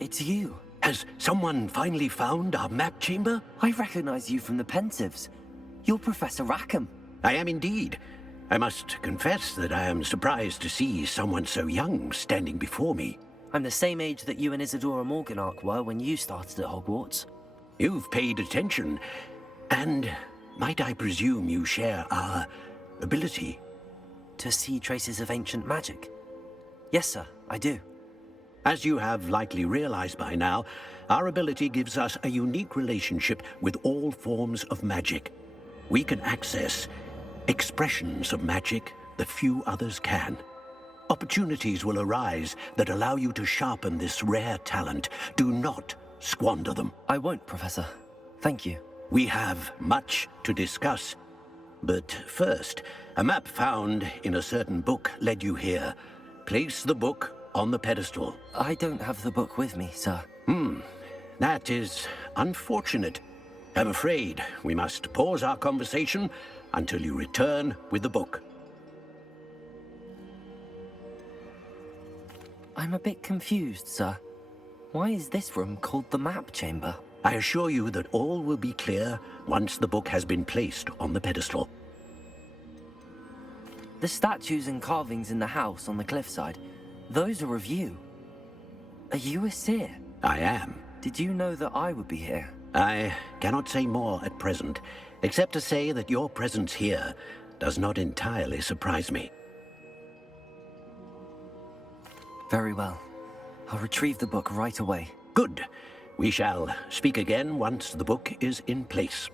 it's you. Has someone finally found our map chamber? I recognize you from the Pensieves. You're Professor Rackham. I am indeed. I must confess that I am surprised to see someone so young standing before me. I'm the same age that you and Isadora Morganach were when you started at Hogwarts. You've paid attention, and might I presume you share our ability? To see traces of ancient magic? Yes, sir, I do. As you have likely realized by now, our ability gives us a unique relationship with all forms of magic. We can access expressions of magic that few others can. Opportunities will arise that allow you to sharpen this rare talent. Do not squander them. I won't, Professor. Thank you. We have much to discuss. But first, a map found in a certain book led you here. Place the book on the pedestal. I don't have the book with me, sir. That is unfortunate. I'm afraid we must pause our conversation until you return with the book. I'm a bit confused, sir. Why is this room called the map chamber? I assure you that all will be clear once the book has been placed on the pedestal. The statues and carvings in the house on the cliffside, those are of you. Are you a seer? I am. Did you know that I would be here? I cannot say more at present, except to say that your presence here does not entirely surprise me. Very well. I'll retrieve the book right away. Good. We shall speak again once the book is in place.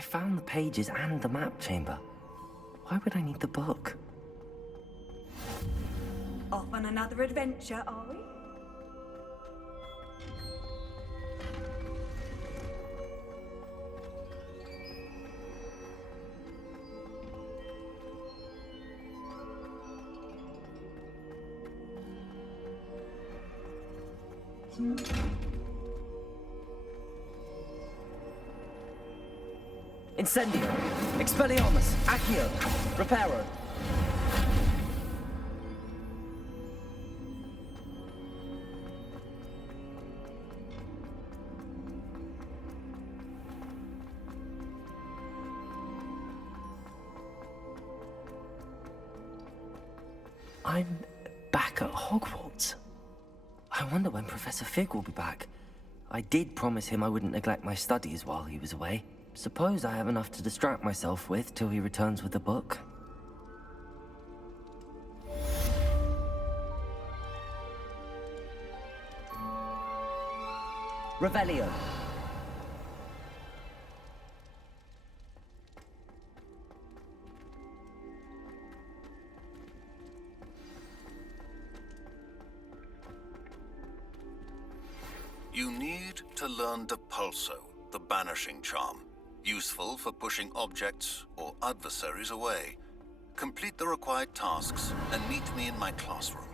I found the pages and the map chamber. Why would I need the book? Off on another adventure, are we? Incendio! Expelliarmus! Accio! Reparo! I'm back at Hogwarts. I wonder when Professor Fig will be back. I did promise him I wouldn't neglect my studies while he was away. Suppose I have enough to distract myself with till he returns with the book. Revelio. You need to learn Depulso, the banishing charm. Useful for pushing objects or adversaries away. Complete the required tasks and meet me in my classroom.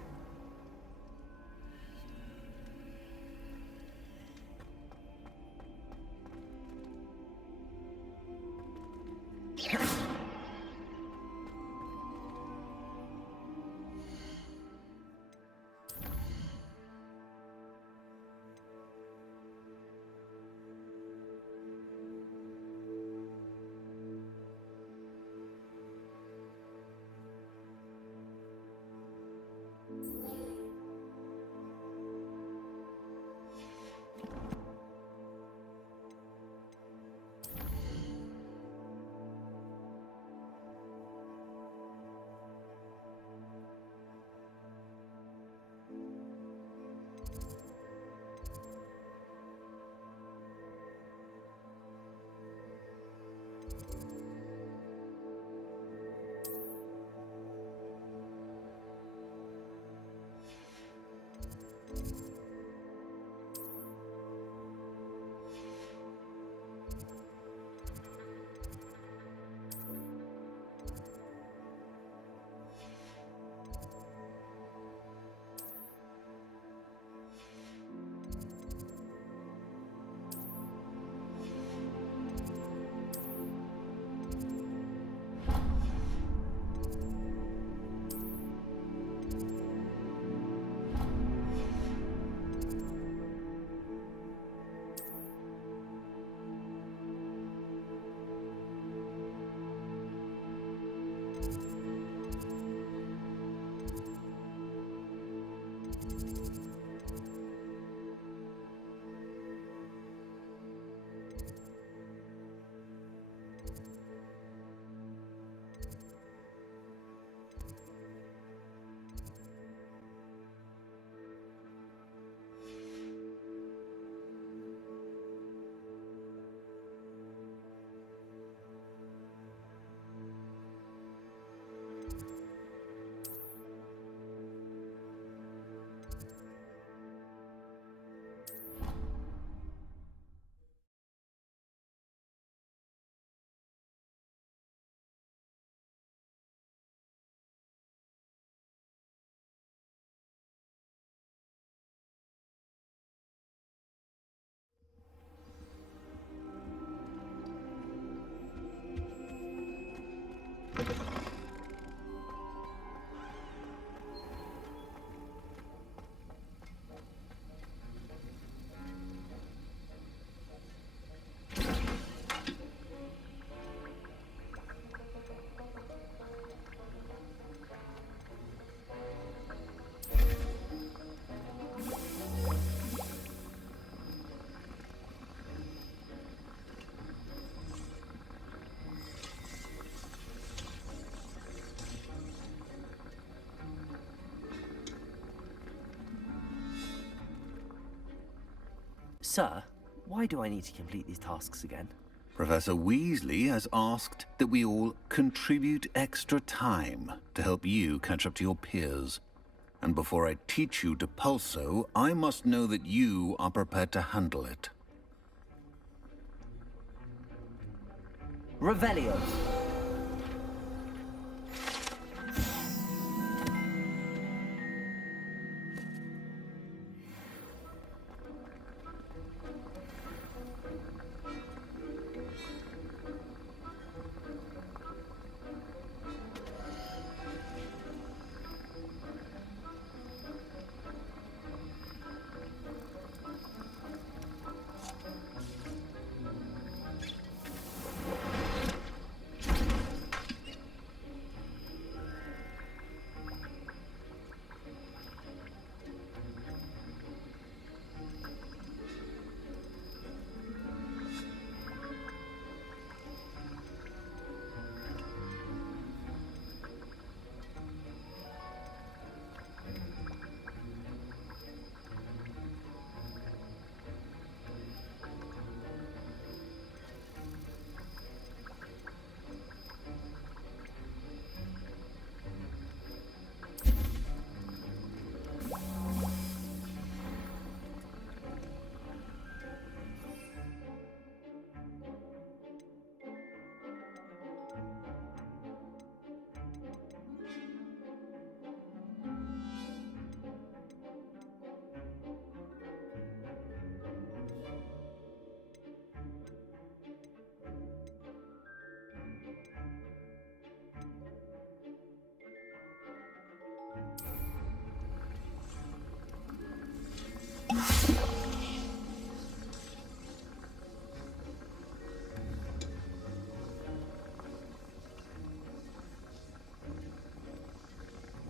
Sir, why do I need to complete these tasks again? Professor Weasley has asked that we all contribute extra time to help you catch up to your peers. And before I teach you Depulso, I must know that you are prepared to handle it. Revelio.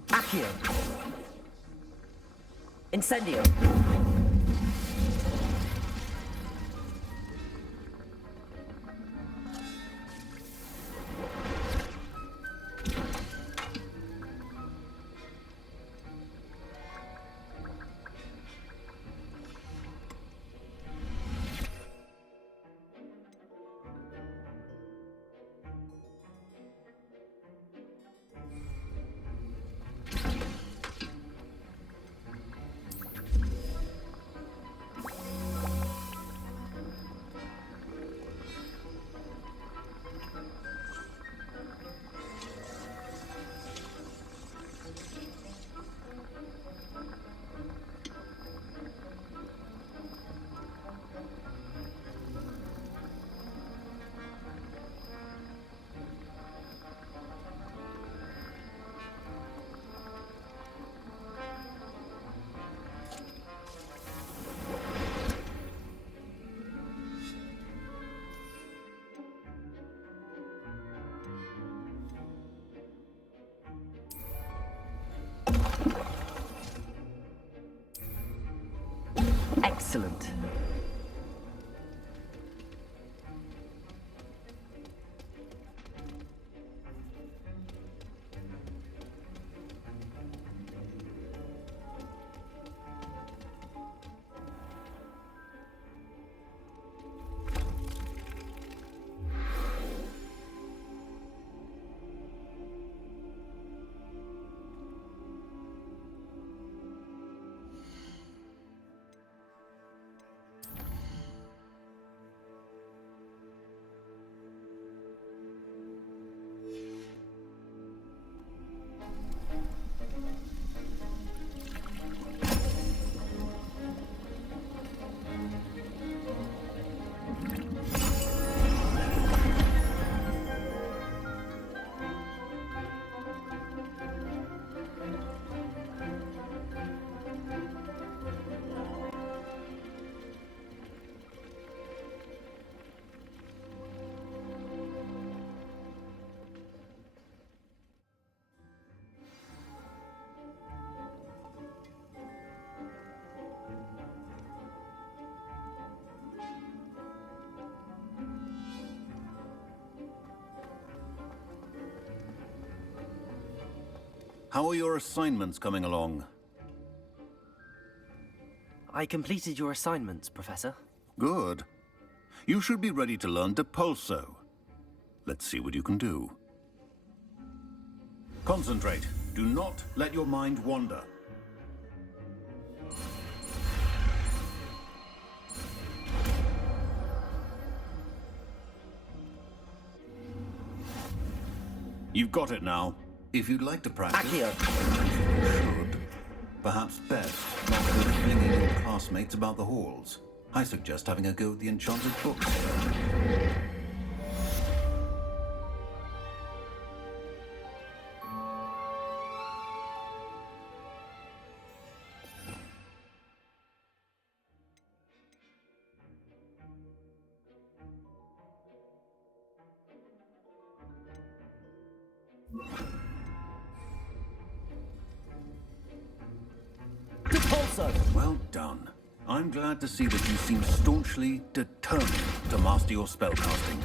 Accio. Incendio. Excellent. How are your assignments coming along? I completed your assignments, Professor. Good. You should be ready to learn Depulso. Let's see what you can do. Concentrate. Do not let your mind wander. You've got it now. If you'd like to practice, Accio. should. Perhaps best not go flinging your classmates about the halls. I suggest having a go at the enchanted books. Depulso! Well done. I'm glad to see that you seem staunchly determined to master your spellcasting.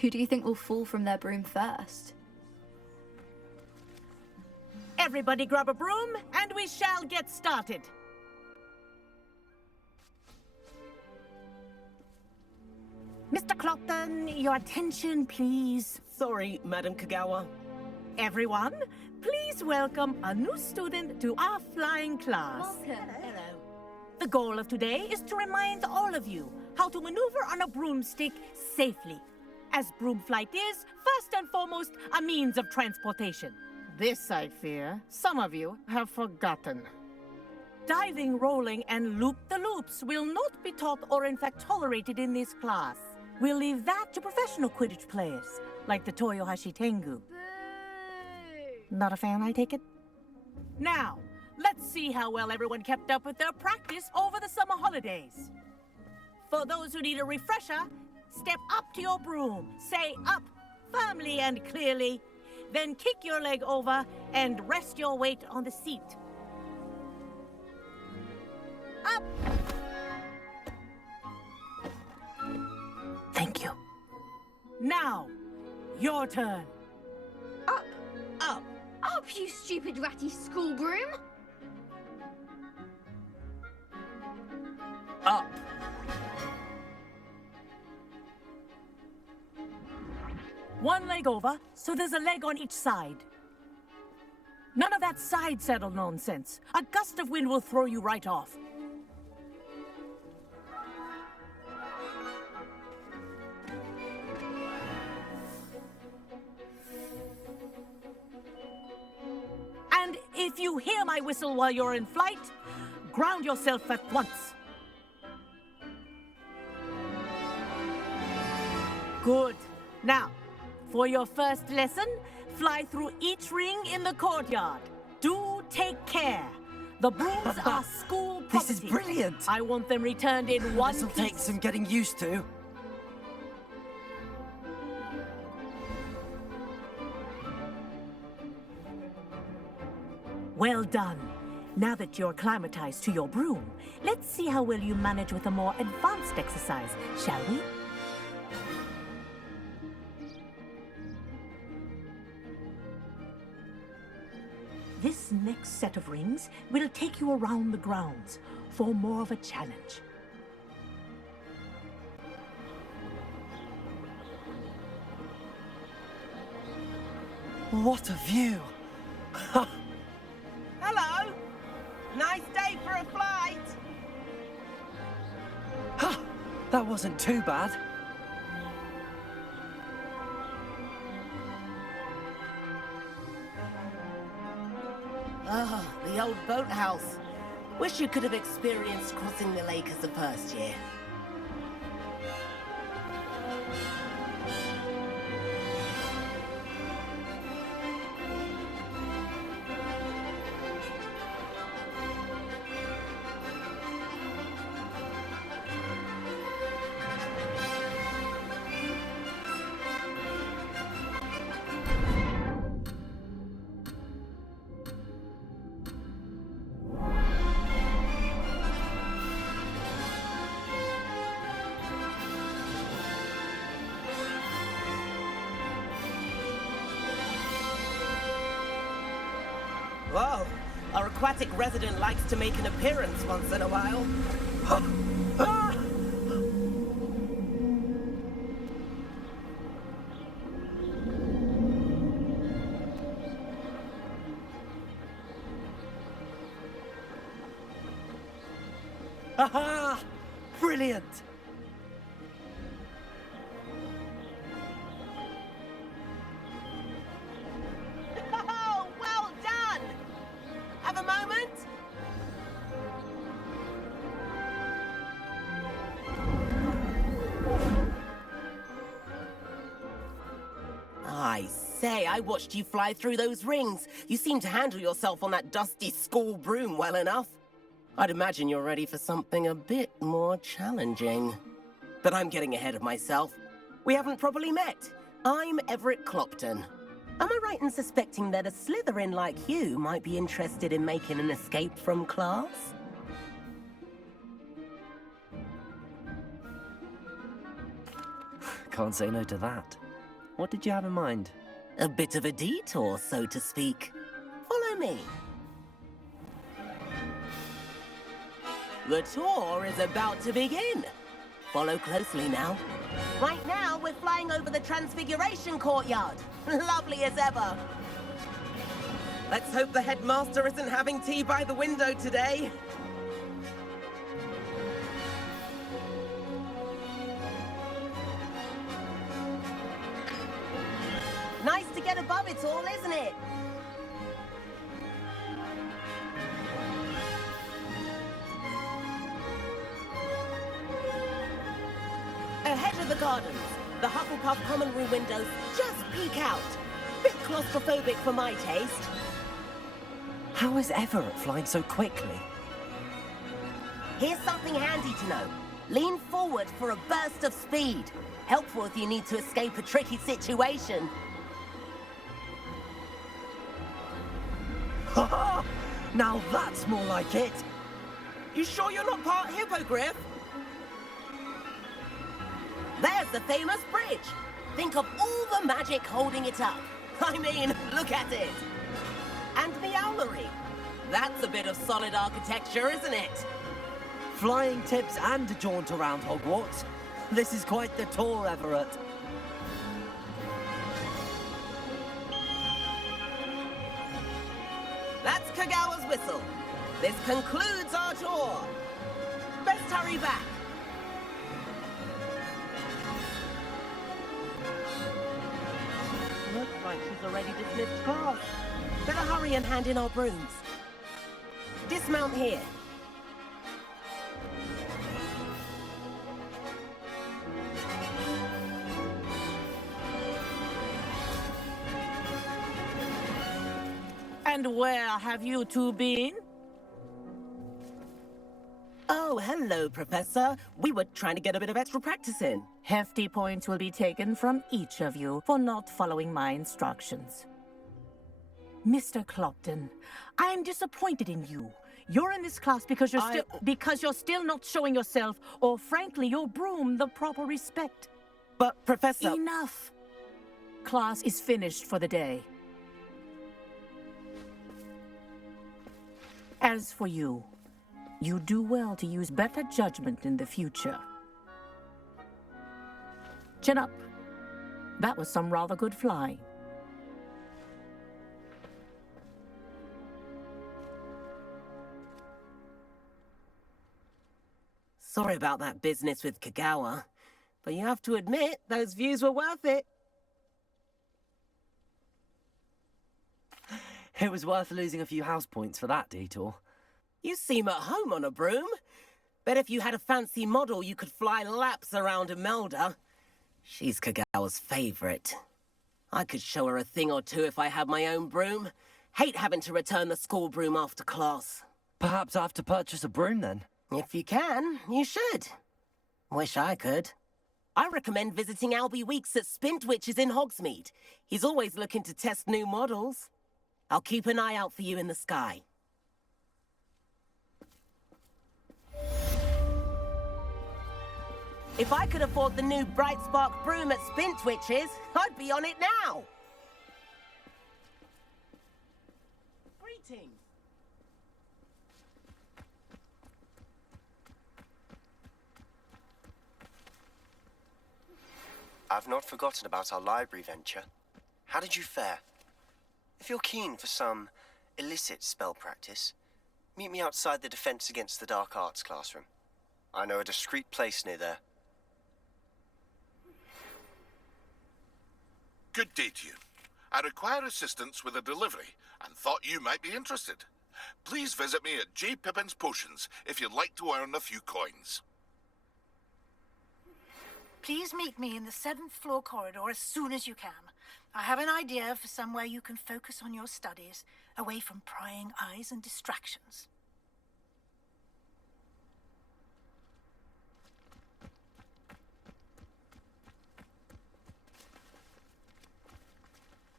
Who do you think will fall from their broom first? Everybody grab a broom, and we shall get started. Mr. Clopton, your attention, please. Sorry, Madam Kagawa. Everyone, please welcome a new student to our flying class. Welcome. Hello. The goal of today is to remind all of you how to maneuver on a broomstick safely, as broom flight is, first and foremost, a means of transportation. This, I fear, some of you have forgotten. Diving, rolling, and loop-the-loops will not be taught or in fact tolerated in this class. We'll leave that to professional Quidditch players, like the Toyohashi Tengu. Not a fan, I take it? Now, let's see how well everyone kept up with their practice over the summer holidays. For those who need a refresher, step up to your broom, say up firmly and clearly, then kick your leg over and rest your weight on the seat. Up! Thank you. Now, your turn. Up, Up. up, you stupid ratty school broom! Up! One leg over, so there's a leg on each side. None of that side saddle nonsense. A gust of wind will throw you right off. And if you hear my whistle while you're in flight, ground yourself at once. Good. Now, for your first lesson, fly through each ring in the courtyard. Do take care. The brooms are school property. This is brilliant! I want them returned in one This'll piece. take some getting used to. Well done. Now that you're acclimatized to your broom, let's see how well you manage with a more advanced exercise, shall we? This next set of rings will take you around the grounds for more of a challenge. What a view! Hello! Nice day for a flight! That wasn't too bad. Ah, the old boathouse. Wish you could have experienced crossing the lake as a first year. Whoa, our aquatic resident likes to make an appearance once in a while. Aha! Brilliant! Oh, well done! Have a moment? I say, I watched you fly through those rings. You seem to handle yourself on that dusty school broom well enough. I'd imagine you're ready for something a bit more challenging. But I'm getting ahead of myself. We haven't properly met. I'm Everett Clopton. Am I right in suspecting that a Slytherin like you might be interested in making an escape from class? Can't say no to that. What did you have in mind? A bit of a detour, so to speak. Follow me. The tour is about to begin. Follow closely now. Right now, we're flying over the Transfiguration Courtyard. Lovely as ever. Let's hope the headmaster isn't having tea by the window today. Nice to get above it all, isn't it? Ahead of the gardens, the Hufflepuff common room windows just peek out. Bit claustrophobic for my taste. How is Everett flying so quickly? Here's something handy to know. Lean forward for a burst of speed. Helpful if you need to escape a tricky situation. Now that's more like it! You sure you're not part hippogriff? There's the famous bridge. Think of all the magic holding it up. I mean, look at it. And the owlery. That's a bit of solid architecture, isn't it? Flying tips and a jaunt around Hogwarts. This is quite the tour, Everett. That's Kagawa's whistle. This concludes our tour. Best hurry back. Looks like she's already dismissed class. Better hurry and hand in our brooms. Dismount here. And where have you two been? Oh, hello, Professor. We were trying to get a bit of extra practice in. Hefty points will be taken from each of you for not following my instructions. Mr. Clopton, I am disappointed in you. You're in this class because you're still not showing yourself, or frankly, your broom the proper respect. But, Professor... Enough. Class is finished for the day. As for you, you do well to use better judgment in the future. Chin up. That was some rather good flying. Sorry about that business with Kagawa, but you have to admit, those views were worth it. It was worth losing a few house points for that detour. You seem at home on a broom. Bet if you had a fancy model, you could fly laps around Imelda. She's Kagawa's favorite. I could show her a thing or two if I had my own broom. Hate having to return the school broom after class. Perhaps I have to purchase a broom then. If you can, you should. Wish I could. I recommend visiting Albie Weeks at Spintwitches in Hogsmeade. He's always looking to test new models. I'll keep an eye out for you in the sky. If I could afford the new Bright Spark broom at Spintwitches, I'd be on it now. Greetings. I've not forgotten about our library venture. How did you fare? If you're keen for some illicit spell practice, meet me outside the Defense Against the Dark Arts classroom. I know a discreet place near there. Good day to you. I require assistance with a delivery and thought you might be interested. Please visit me at J. Pippin's Potions if you'd like to earn a few coins. Please meet me in the 7th floor corridor as soon as you can. I have an idea for somewhere you can focus on your studies, away from prying eyes and distractions.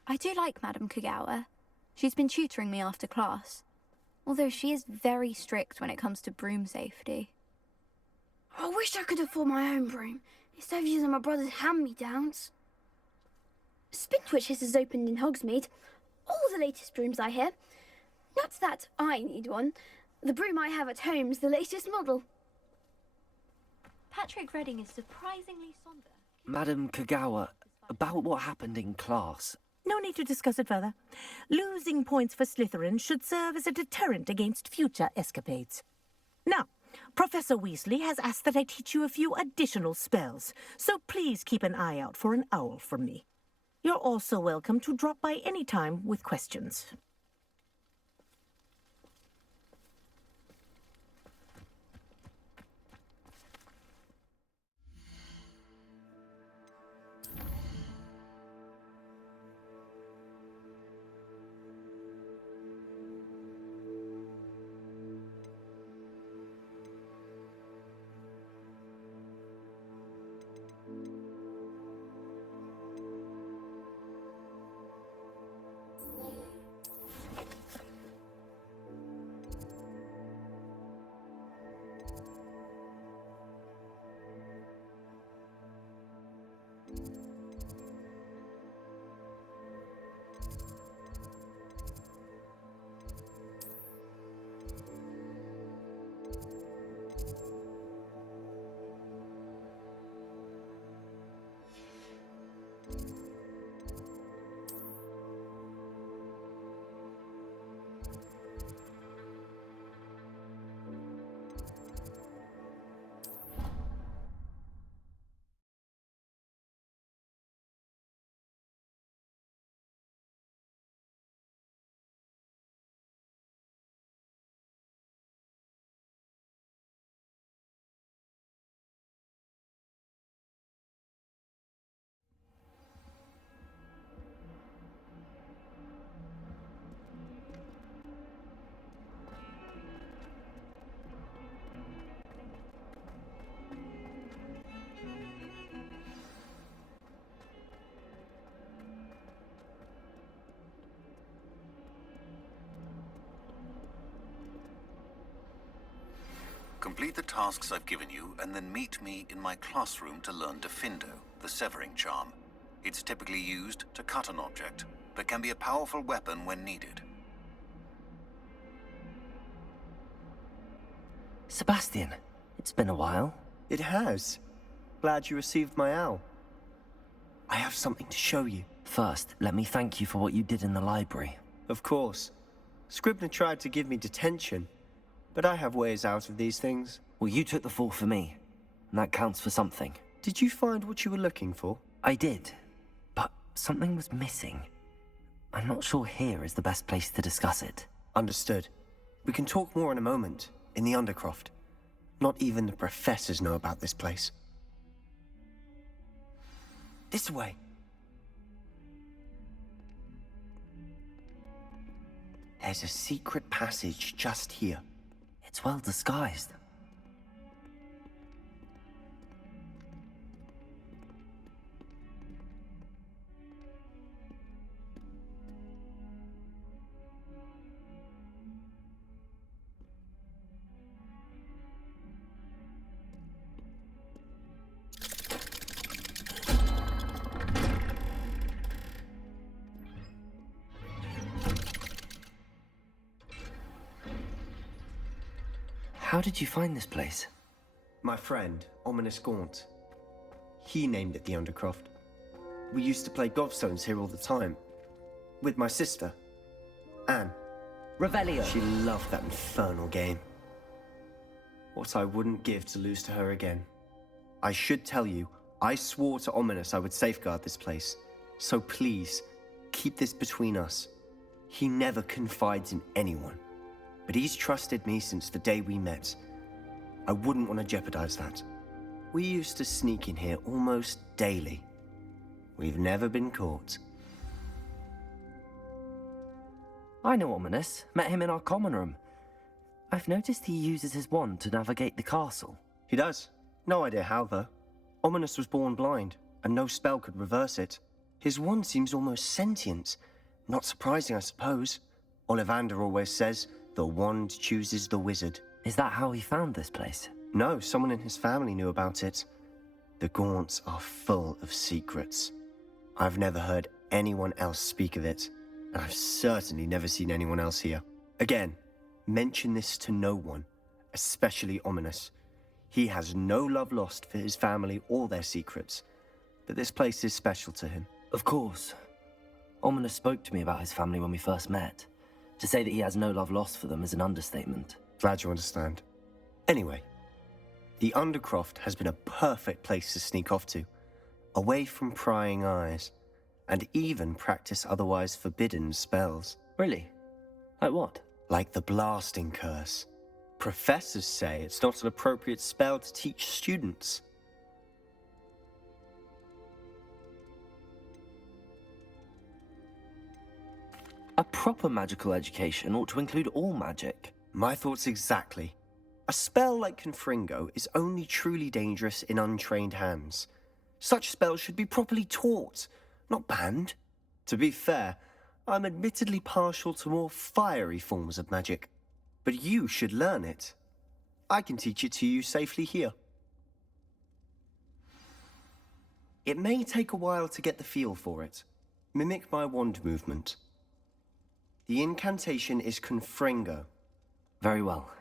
I do like Madame Kagawa. She's been tutoring me after class. Although she is very strict when it comes to broom safety. I wish I could afford my own broom, instead of using my brother's hand-me-downs. Spintwitches has opened in Hogsmeade. All the latest brooms, I hear. Not that I need one. The broom I have at home is the latest model. Patrick Redding is surprisingly somber. Madame Kagawa, about what happened in class. No need to discuss it further. Losing points for Slytherin should serve as a deterrent against future escapades. Now, Professor Weasley has asked that I teach you a few additional spells, so please keep an eye out for an owl from me. You're also welcome to drop by any time with questions. Complete the tasks I've given you, and then meet me in my classroom to learn Defindo, the severing charm. It's typically used to cut an object, but can be a powerful weapon when needed. Sebastian, it's been a while. It has. Glad you received my owl. I have something to show you. First, let me thank you for what you did in the library. Of course. Scribner tried to give me detention, but I have ways out of these things. Well, you took the fall for me, and that counts for something. Did you find what you were looking for? I did, but something was missing. I'm not sure here is the best place to discuss it. Understood. We can talk more in a moment, in the Undercroft. Not even the professors know about this place. This way. There's a secret passage just here. It's well disguised. How did you find this place? My friend, Ominous Gaunt. He named it the Undercroft. We used to play gobstones here all the time. With my sister, Anne. Revelio. She loved that infernal game. What I wouldn't give to lose to her again. I should tell you, I swore to Ominous I would safeguard this place. So please, keep this between us. He never confides in anyone. But he's trusted me since the day we met. I wouldn't want to jeopardize that. We used to sneak in here almost daily. We've never been caught. I know Ominous. Met him in our common room. I've noticed he uses his wand to navigate the castle. He does. No idea how, though. Ominous was born blind, and no spell could reverse it. His wand seems almost sentient. Not surprising, I suppose. Ollivander always says, the wand chooses the wizard. Is that how he found this place? No, someone in his family knew about it. The Gaunts are full of secrets. I've never heard anyone else speak of it, and I've certainly never seen anyone else here. Again, mention this to no one, especially Ominous. He has no love lost for his family or their secrets, but this place is special to him. Of course. Ominous spoke to me about his family when we first met. To say that he has no love lost for them is an understatement. Glad you understand. Anyway, the Undercroft has been a perfect place to sneak off to, away from prying eyes, and even practice otherwise forbidden spells. Really? Like what? Like the blasting curse. Professors say it's not an appropriate spell to teach students. A proper magical education ought to include all magic. My thoughts exactly. A spell like Confringo is only truly dangerous in untrained hands. Such spells should be properly taught, not banned. To be fair, I'm admittedly partial to more fiery forms of magic. But you should learn it. I can teach it to you safely here. It may take a while to get the feel for it. Mimic my wand movement. The incantation is Confringo. Very well.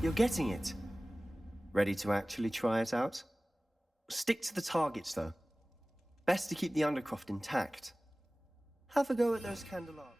You're getting it. Ready to actually try it out? Stick to the targets, though. Best to keep the Undercroft intact. Have a go at those candelabras.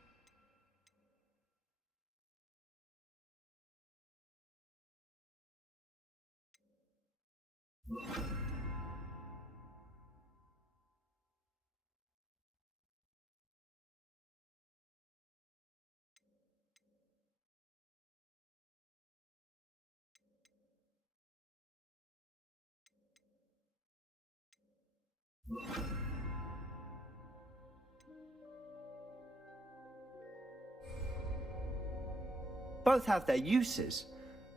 Both have their uses,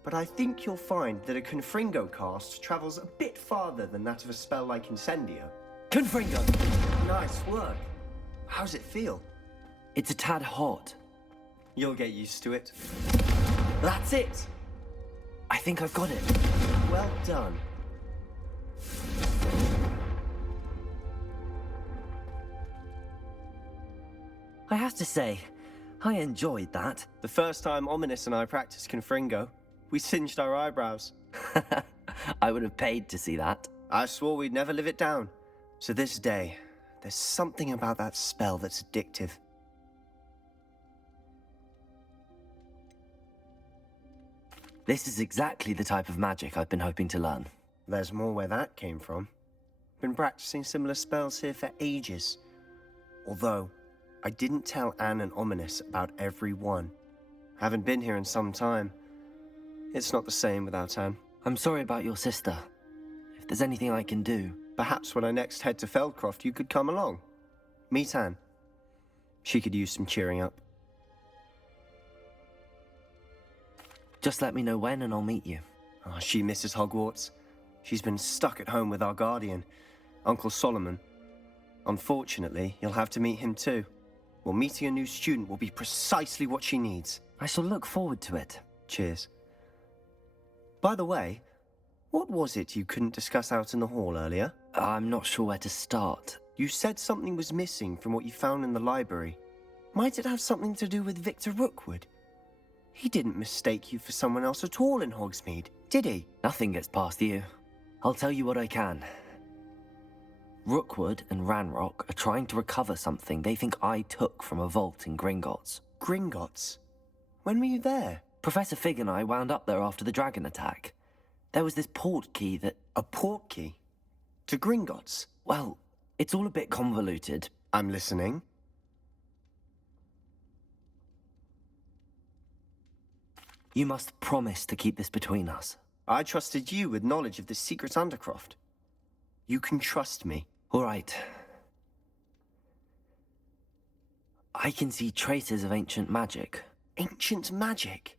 but I think you'll find that a Confringo cast travels a bit farther than that of a spell like Incendio. Confringo! Nice work. How's it feel? It's a tad hot. You'll get used to it. That's it! I think I've got it. Well done. I have to say, I enjoyed that. The first time Ominous and I practiced Confringo, we singed our eyebrows. I would have paid to see that. I swore we'd never live it down. To this day, there's something about that spell that's addictive. This is exactly the type of magic I've been hoping to learn. There's more where that came from. Been practicing similar spells here for ages. Although, I didn't tell Anne and Ominous about every one. Haven't been here in some time. It's not the same without Anne. I'm sorry about your sister. If there's anything I can do... Perhaps when I next head to Feldcroft, you could come along. Meet Anne. She could use some cheering up. Just let me know when and I'll meet you. Oh, she misses Hogwarts. She's been stuck at home with our guardian, Uncle Solomon. Unfortunately, you'll have to meet him too. Well, meeting a new student will be precisely what she needs. I shall look forward to it. Cheers. By the way, what was it you couldn't discuss out in the hall earlier? I'm not sure where to start. You said something was missing from what you found in the library. Might it have something to do with Victor Rookwood? He didn't mistake you for someone else at all in Hogsmeade, did he? Nothing gets past you. I'll tell you what I can. Rookwood and Ranrock are trying to recover something they think I took from a vault in Gringotts. Gringotts? When were you there? Professor Fig and I wound up there after the dragon attack. There was this port key that... A port key? To Gringotts? Well, it's all a bit convoluted. I'm listening. You must promise to keep this between us. I trusted you with knowledge of the secret Undercroft. You can trust me. All right. I can see traces of ancient magic. Ancient magic?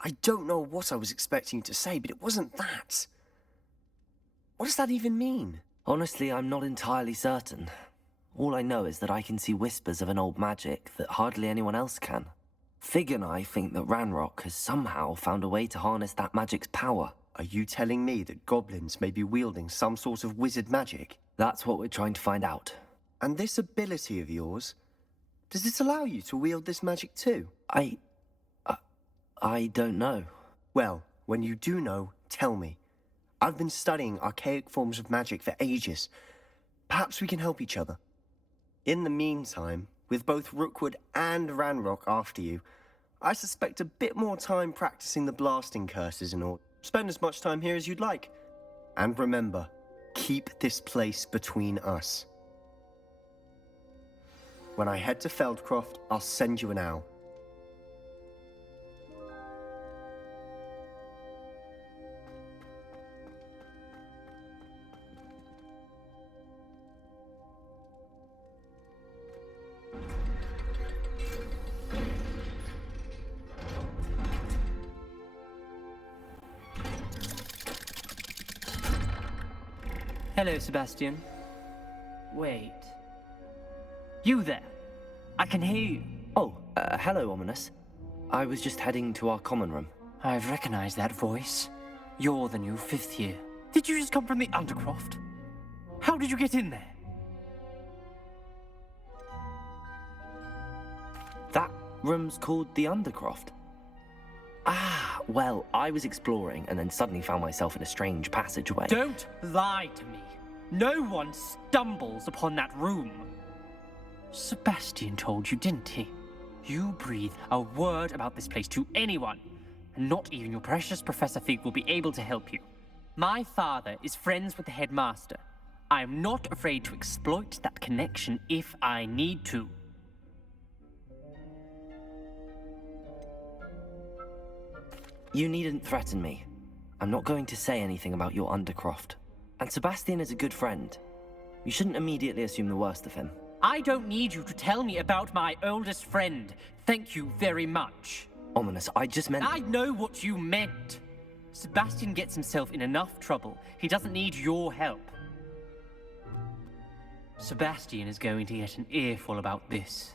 I don't know what I was expecting you to say, but it wasn't that. What does that even mean? Honestly, I'm not entirely certain. All I know is that I can see whispers of an old magic that hardly anyone else can. Fig and I think that Ranrock has somehow found a way to harness that magic's power. Are you telling me that goblins may be wielding some sort of wizard magic? That's what we're trying to find out. And this ability of yours, does it allow you to wield this magic too? I don't know. Well, when you do know, tell me. I've been studying archaic forms of magic for ages. Perhaps we can help each other. In the meantime, with both Rookwood and Ranrock after you, I suspect a bit more time practicing the blasting curses and all. Spend as much time here as you'd like. And remember, keep this place between us. When I head to Feldcroft, I'll send you an owl. Hello, Sebastian. Wait. You there? I can hear you. Oh, hello, Ominous. I was just heading to our common room. I've recognized that voice. You're the new 5th year. Did you just come from the Undercroft? How did you get in there? That room's called the Undercroft. Ah, well, I was exploring and then suddenly found myself in a strange passageway. Don't lie to me. No one stumbles upon that room. Sebastian told you, didn't he? You breathe a word about this place to anyone, and not even your precious Professor Fig will be able to help you. My father is friends with the headmaster. I am not afraid to exploit that connection if I need to. You needn't threaten me. I'm not going to say anything about your Undercroft. And Sebastian is a good friend. You shouldn't immediately assume the worst of him. I don't need you to tell me about my oldest friend. Thank you very much. Ominous, I just meant... I know what you meant. Sebastian gets himself in enough trouble. He doesn't need your help. Sebastian is going to get an earful about this.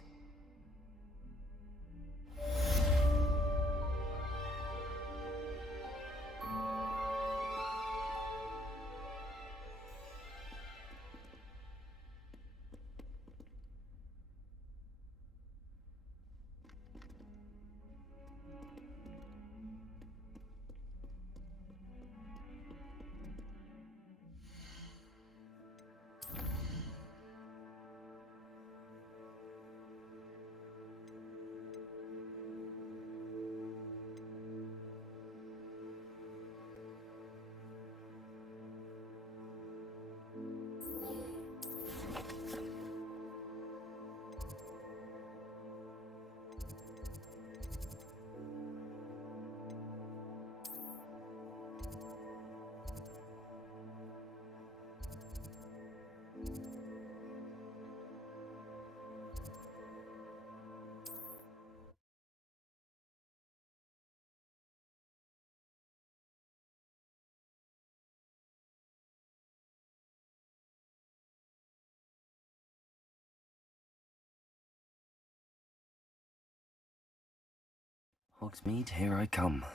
Hogsmeade, here I come.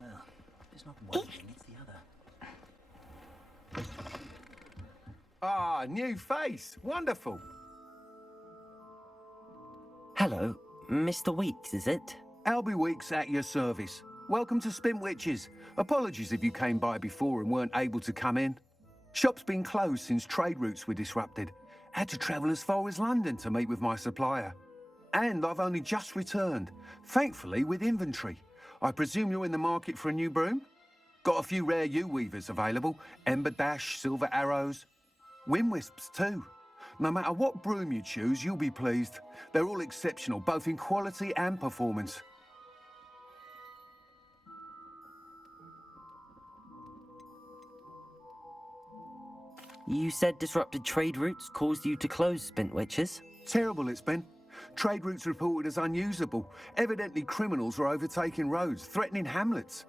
Well, it's not one thing, it's the other. Ah, new face. Wonderful. Hello, Mr. Weeks, is it? Albie Weeks at your service. Welcome to Spintwitches. Apologies if you came by before and weren't able to come in. Shop's been closed since trade routes were disrupted. Had to travel as far as London to meet with my supplier. And I've only just returned, thankfully with inventory. I presume you're in the market for a new broom? Got a few rare U-weavers available. Ember Dash, Silver Arrows. Wind Wisps too. No matter what broom you choose, you'll be pleased. They're all exceptional, both in quality and performance. You said disrupted trade routes caused you to close Spintwitches? Terrible it's been. Trade routes reported as unusable. Evidently criminals are overtaking roads, threatening hamlets.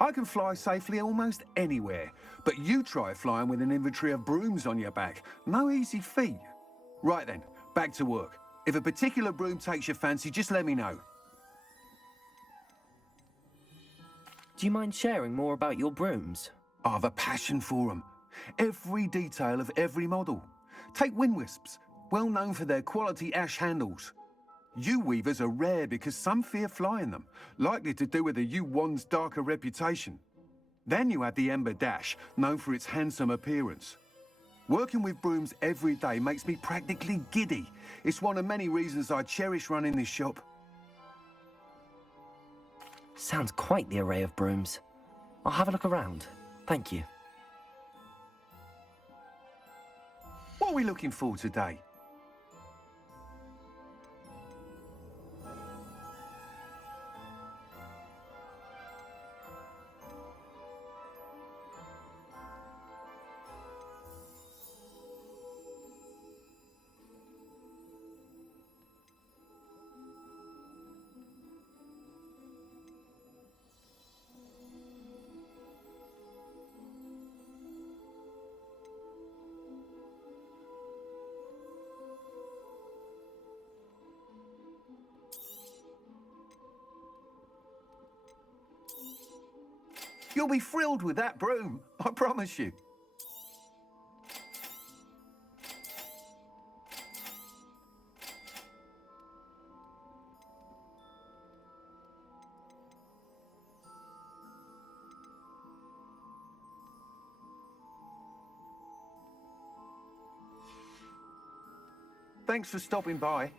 I can fly safely almost anywhere, but you try flying with an inventory of brooms on your back. No easy feat. Right then, back to work. If a particular broom takes your fancy, just let me know. Do you mind sharing more about your brooms? I've a passion for them. Every detail of every model. Take Wind Wisps, well known for their quality ash handles. U-weavers are rare because some fear flying them, likely to do with the U-wand's darker reputation. Then you have the Ember Dash, known for its handsome appearance. Working with brooms every day makes me practically giddy. It's one of many reasons I cherish running this shop. Sounds quite the array of brooms. I'll have a look around. Thank you. What are we looking for today? You'll be thrilled with that broom, I promise you. Thanks for stopping by.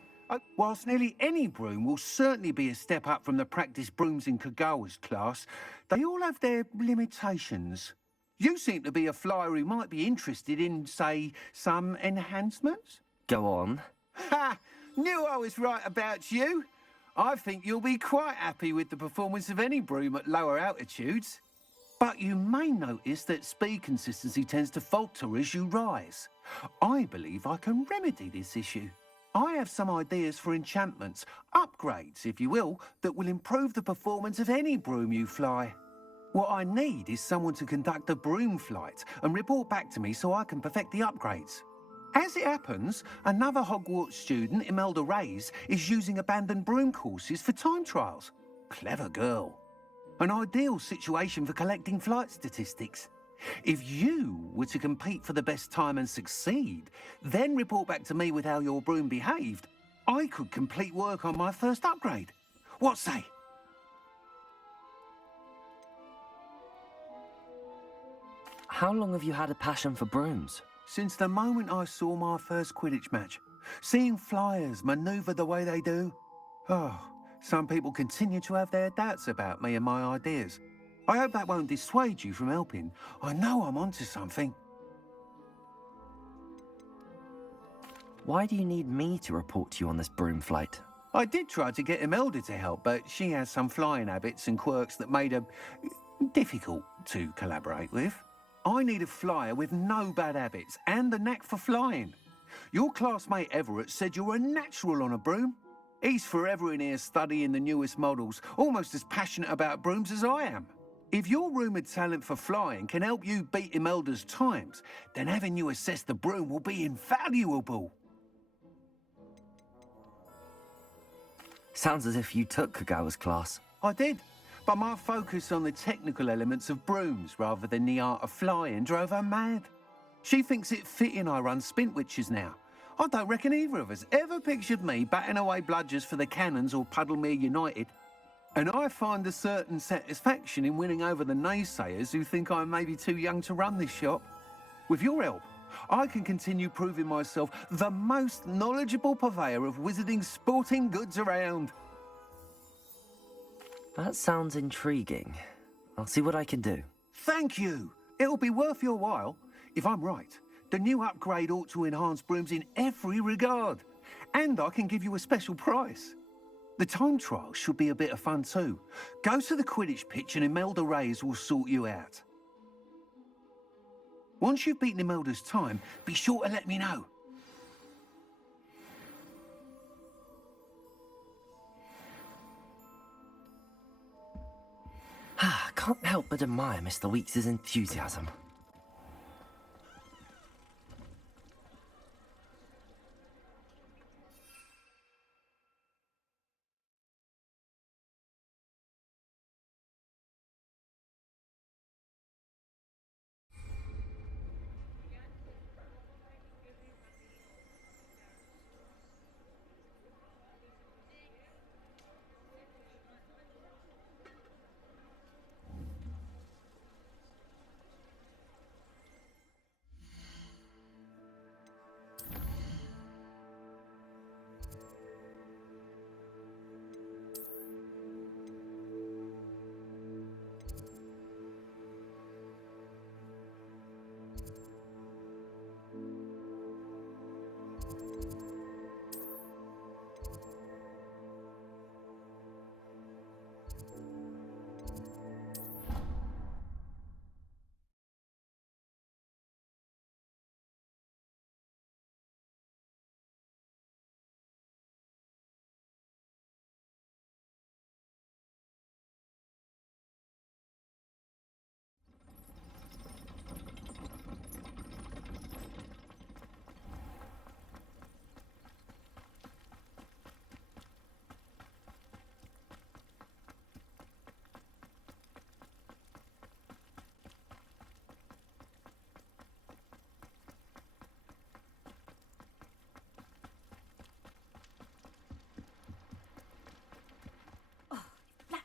Whilst nearly any broom will certainly be a step up from the practice brooms in Kagawa's class, they all have their limitations. You seem to be a flyer who might be interested in, say, some enhancements? Go on. Ha! Knew I was right about you. I think you'll be quite happy with the performance of any broom at lower altitudes. But you may notice that speed consistency tends to falter as you rise. I believe I can remedy this issue. I have some ideas for enchantments, upgrades, if you will, that will improve the performance of any broom you fly. What I need is someone to conduct a broom flight and report back to me so I can perfect the upgrades. As it happens, another Hogwarts student, Imelda Reyes, is using abandoned broom courses for time trials. Clever girl. An ideal situation for collecting flight statistics. If you were to compete for the best time and succeed, then report back to me with how your broom behaved, I could complete work on my first upgrade. What say? How long have you had a passion for brooms? Since the moment I saw my first Quidditch match. Seeing flyers manoeuvre the way they do. Oh, some people continue to have their doubts about me and my ideas. I hope that won't dissuade you from helping. I know I'm onto something. Why do you need me to report to you on this broom flight? I did try to get Imelda to help, but she has some flying habits and quirks that made her difficult to collaborate with. I need a flyer with no bad habits and the knack for flying. Your classmate Everett said you're a natural on a broom. He's forever in here studying the newest models, almost as passionate about brooms as I am. If your rumoured talent for flying can help you beat Imelda's times, then having you assess the broom will be invaluable. Sounds as if you took Kagawa's class. I did, but my focus on the technical elements of brooms rather than the art of flying drove her mad. She thinks it fitting I run Spintwitches now. I don't reckon either of us ever pictured me batting away bludgers for the Cannons or Puddlemere United. And I find a certain satisfaction in winning over the naysayers who think I'm maybe too young to run this shop. With your help, I can continue proving myself the most knowledgeable purveyor of wizarding sporting goods around. That sounds intriguing. I'll see what I can do. Thank you. It'll be worth your while. If I'm right, the new upgrade ought to enhance brooms in every regard. And I can give you a special price. The time trial should be a bit of fun too. Go to the Quidditch pitch and Imelda Reyes will sort you out. Once you've beaten Imelda's time, be sure to let me know. Can't help but admire Mr. Weeks' enthusiasm.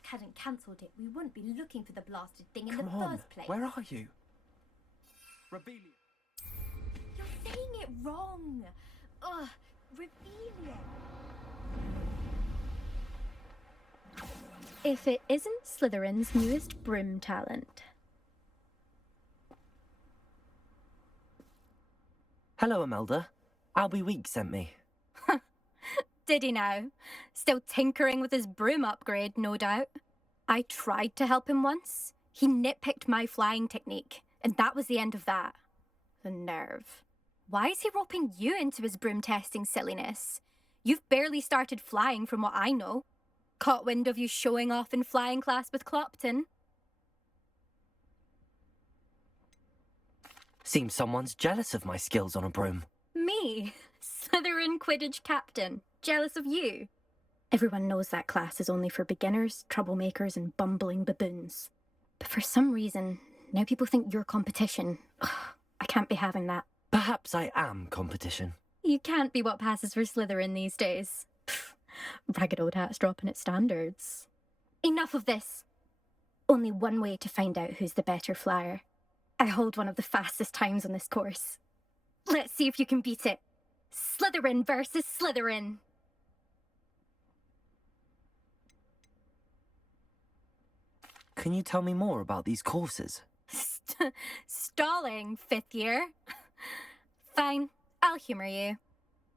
Hadn't cancelled it, we wouldn't be looking for the blasted thing in Come the on, first place. where are you? Rebelia. You're saying it wrong. Ugh, Rebelia. If it isn't Slytherin's newest broom talent. Hello, Imelda. Albie Weeks sent me. Did he now? Still tinkering with his broom upgrade, no doubt. I tried to help him once. He nitpicked my flying technique, and that was the end of that. The nerve. Why is he roping you into his broom testing silliness? You've barely started flying from what I know. Caught wind of you showing off in flying class with Clopton. Seems someone's jealous of my skills on a broom. Me? Slytherin Quidditch captain. Jealous of you? Everyone knows that class is only for beginners, troublemakers, and bumbling baboons. But for some reason, now people think you're competition. Ugh, I can't be having that. Perhaps I am competition. You can't be what passes for Slytherin these days. Pfft, ragged old hat's dropping its standards. Enough of this. Only one way to find out who's the better flyer. I hold one of the fastest times on this course. Let's see if you can beat it. Slytherin versus Slytherin. Can you tell me more about these courses? Stalling, fifth year? Fine, I'll humour you.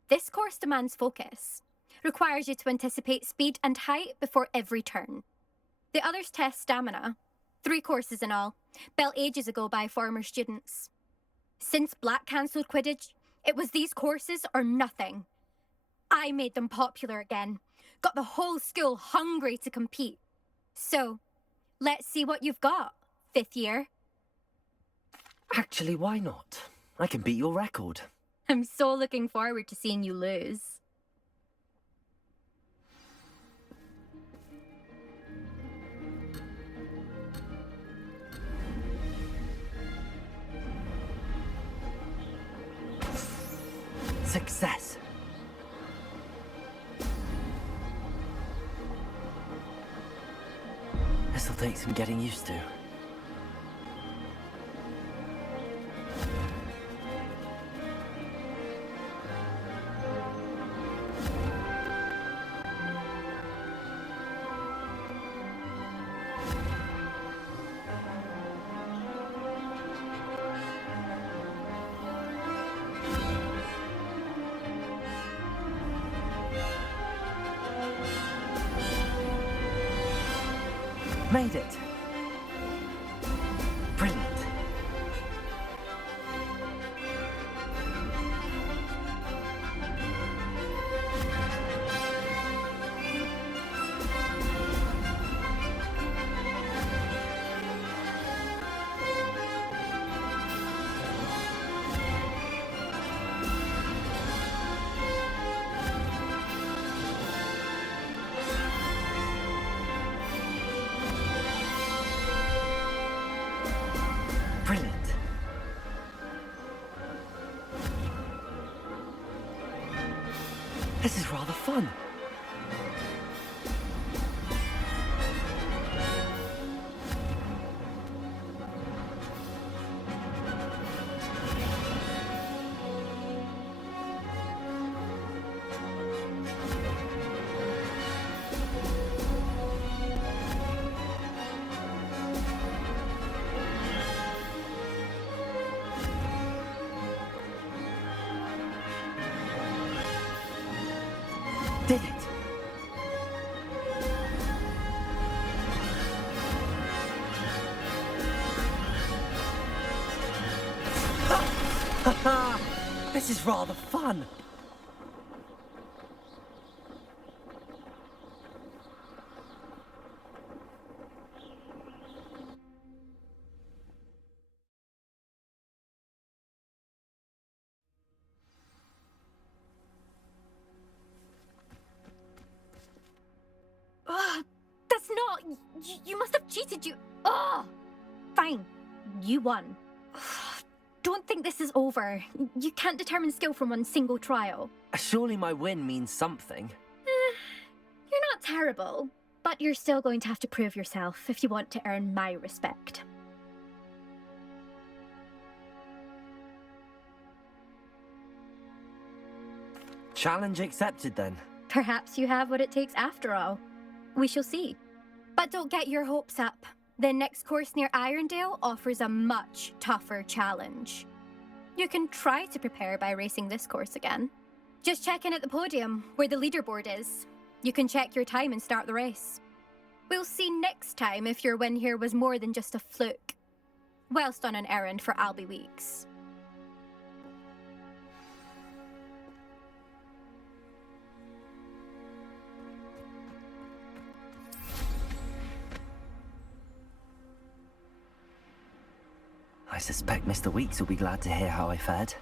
This course demands focus. Requires you to anticipate speed and height before every turn. The others test stamina. 3 courses in all, built ages ago by former students. Since Black cancelled Quidditch, it was these courses or nothing. I made them popular again. Got the whole school hungry to compete. So, let's see what you've got. 5th year. Actually, why not? I can beat your record. I'm so looking forward to seeing you lose. Success. This'll take some getting used to. Made it! Brilliant. Brilliant. This is rather fun. Did it! This is rather fun. That's not... You must have cheated, you... Ugh! Fine. You won. Don't think this is over. You can't determine skill from one single trial. Surely my win means something. You're not terrible, but you're still going to have to prove yourself if you want to earn my respect. Challenge accepted then. Perhaps you have what it takes after all. We shall see. But don't get your hopes up. The next course near Irondale offers a much tougher challenge. You can try to prepare by racing this course again. Just check in at the podium, where the leaderboard is. You can check your time and start the race. We'll see next time if your win here was more than just a fluke. Whilst on an errand for Albie Weeks. I suspect Mr. Weeks will be glad to hear how I fared.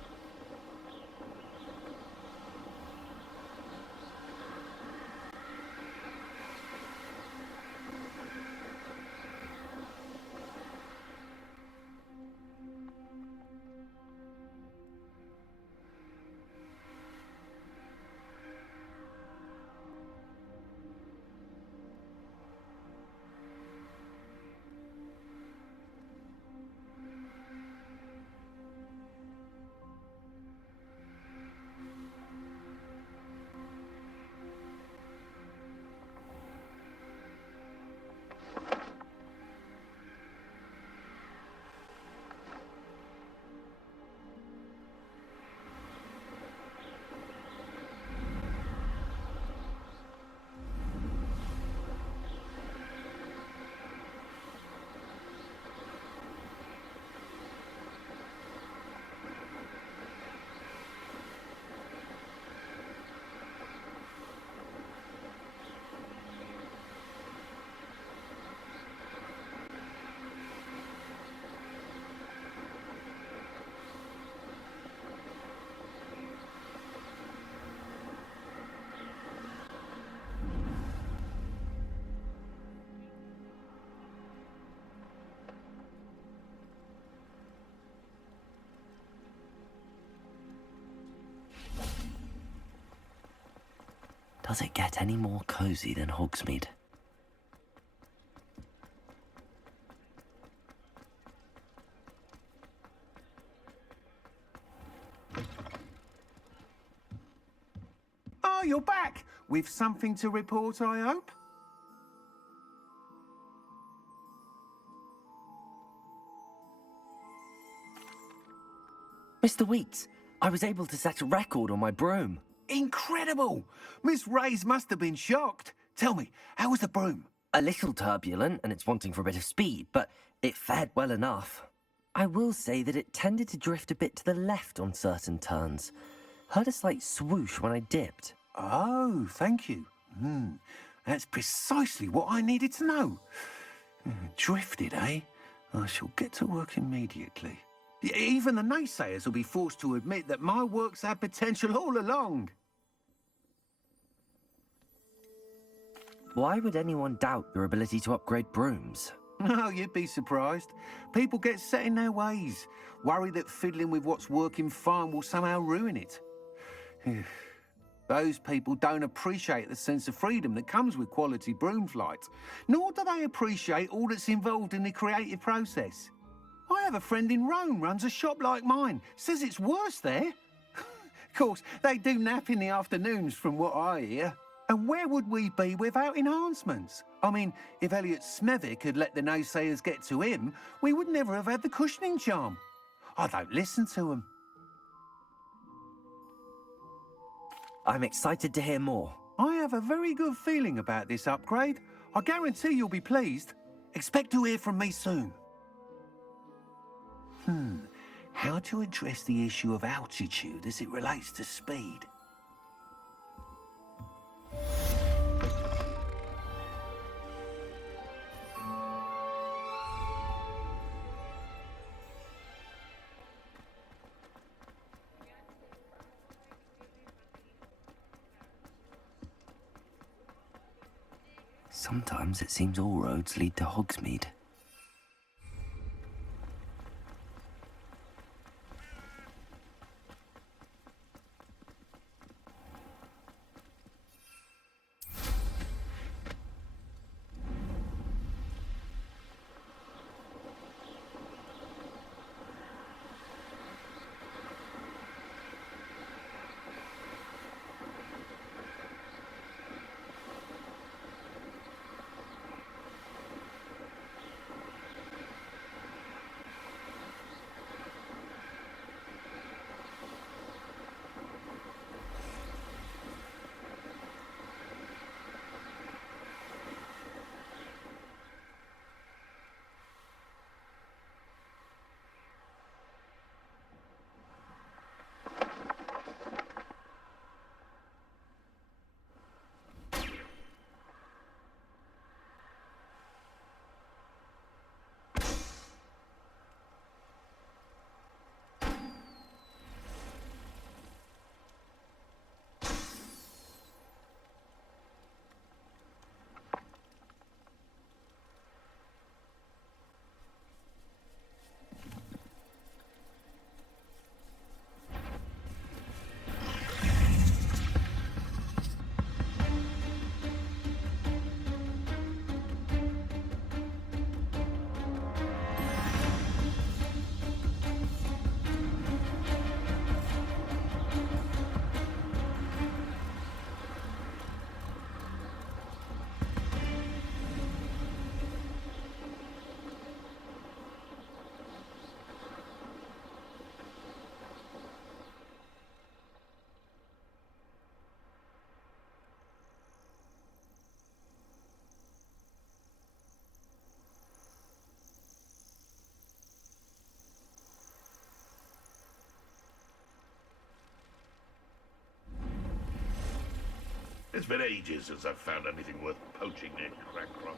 Does it get any more cozy than Hogsmeade? Oh, you're back! With something to report, I hope? Mr. Weeks, I was able to set a record on my broom. Incredible! Miss Reyes must have been shocked. Tell me, how was the broom? A little turbulent, and it's wanting for a bit of speed, but it fared well enough. I will say that it tended to drift a bit to the left on certain turns. Heard a slight swoosh when I dipped. Oh, thank you. That's precisely what I needed to know. Drifted, eh? I shall get to work immediately. Even the naysayers will be forced to admit that my work's had potential all along. Why would anyone doubt your ability to upgrade brooms? Oh, you'd be surprised. People get set in their ways, worry that fiddling with what's working fine will somehow ruin it. Those people don't appreciate the sense of freedom that comes with quality broom flight, nor do they appreciate all that's involved in the creative process. I have a friend in Rome runs a shop like mine, says it's worse there. Of course, they do nap in the afternoons from what I hear. And where would we be without enhancements? I mean, if Elliot Smethwick had let the naysayers get to him, we would never have had the cushioning charm. I don't listen to them. I'm excited to hear more. I have a very good feeling about this upgrade. I guarantee you'll be pleased. Expect to hear from me soon. How to address the issue of altitude as it relates to speed? Sometimes it seems all roads lead to Hogsmeade. It's been ages since I've found anything worth poaching near Crackcroft.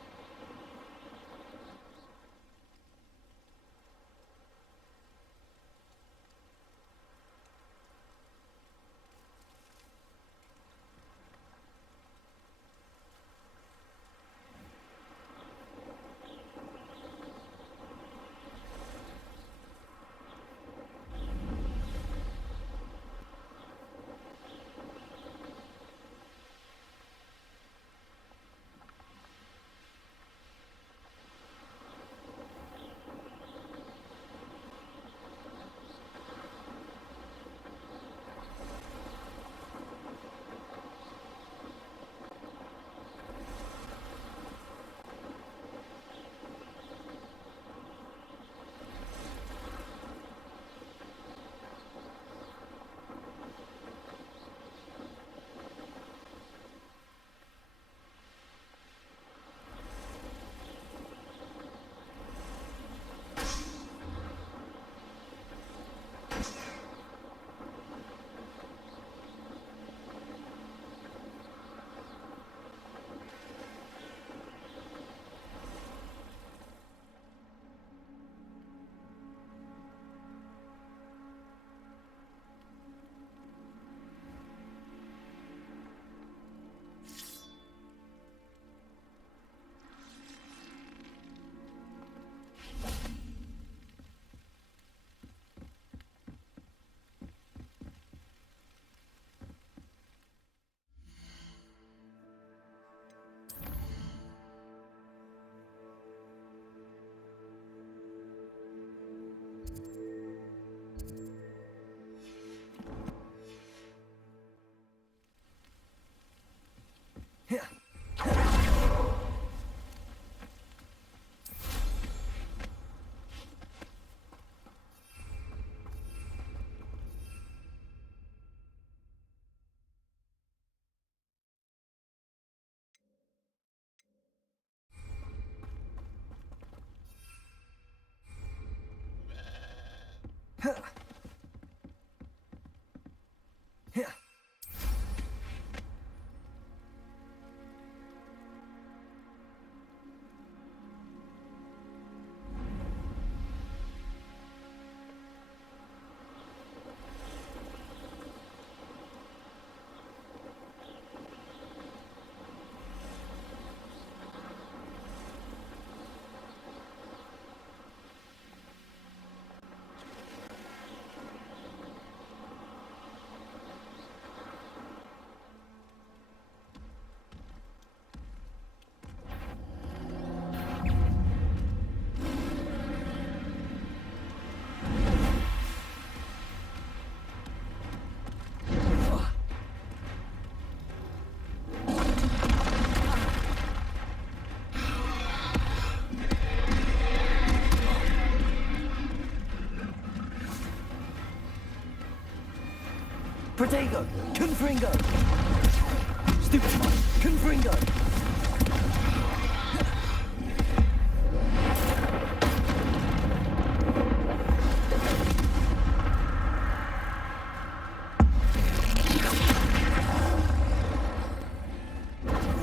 Protego! Confringo! Stupid one! Confringo!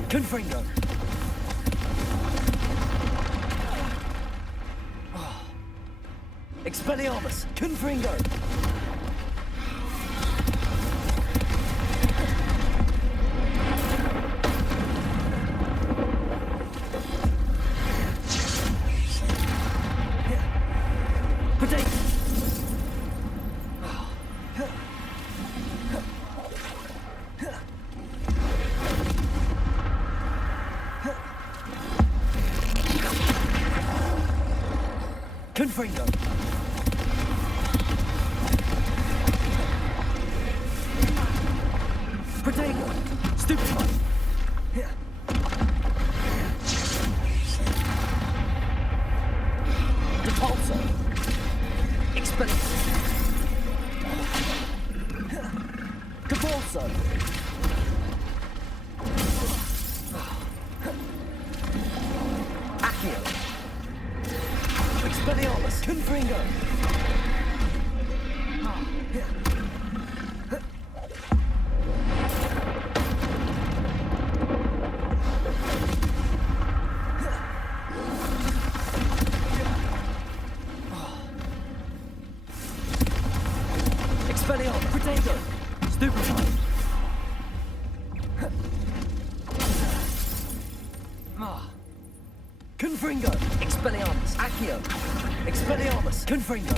Confringo! Oh. Expelliarmus! Confringo! Confringo! Protego! Stupid one! Repulsor! Expelliarmus! Capulso! Accio! Expelliarmus! Confringo! Expelliarmus! Protego! Stupefy! Confringo! Expelliarmus! Accio! Expelliarmus! Confringo!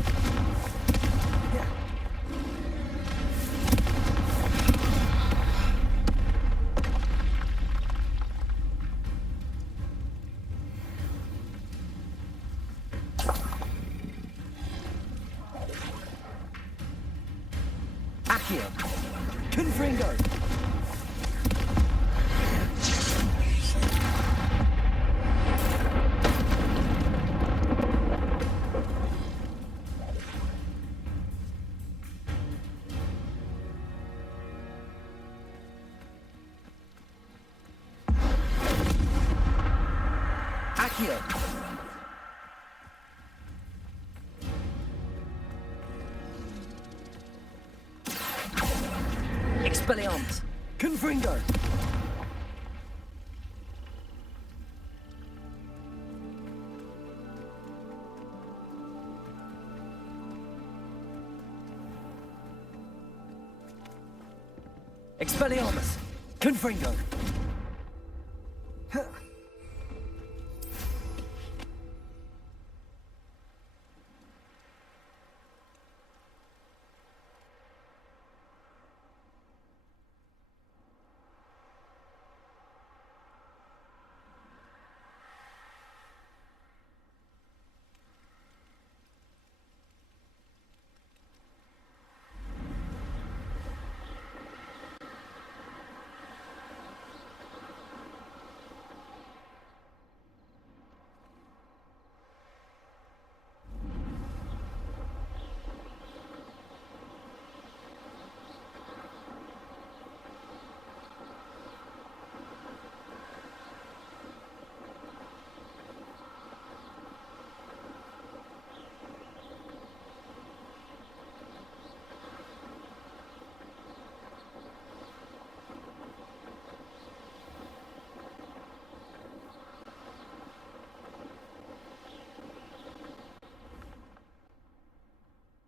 Accio! Confringo! Accio! Expelliarmus! Confringo! Expelliarmus! Confringo!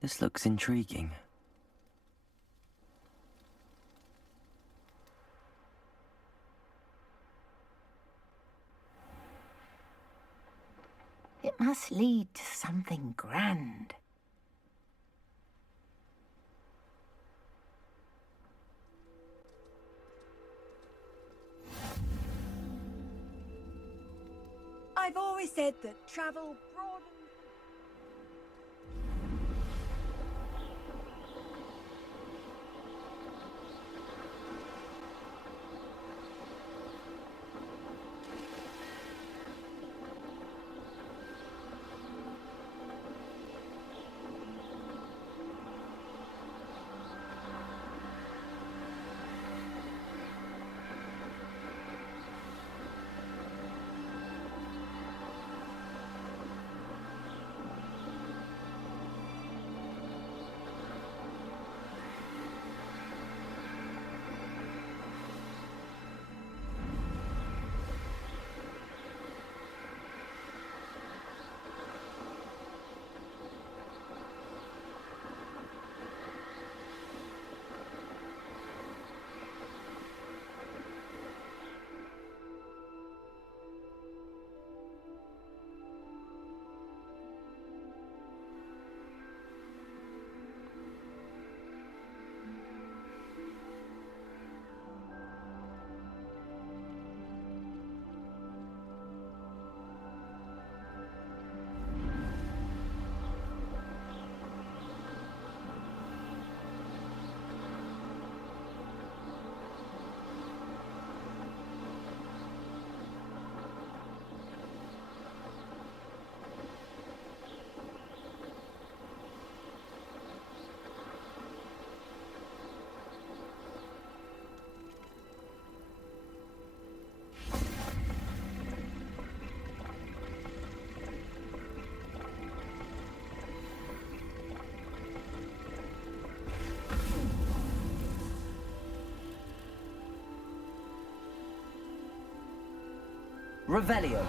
This looks intriguing. It must lead to something grand. I've always said that travel broadens. Revelio.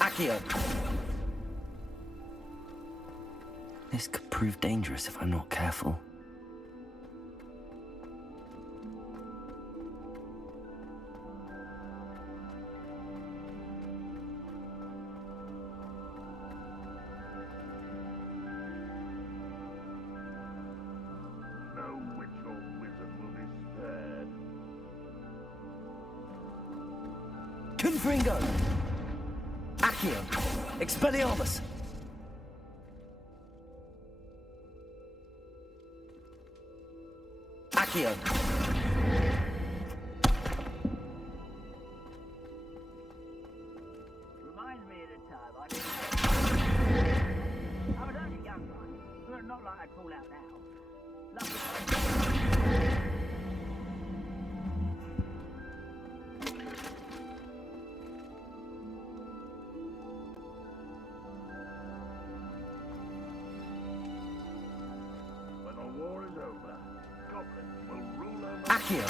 Accio. This could prove dangerous if I'm not careful. No witch or wizard will be spared. Confringo! Accio! Expelliarmus! Accio! Reminds me of the time I did. I was only a young one, but not like I'd fall out now. When the war is over, goblins will rule over... Accio!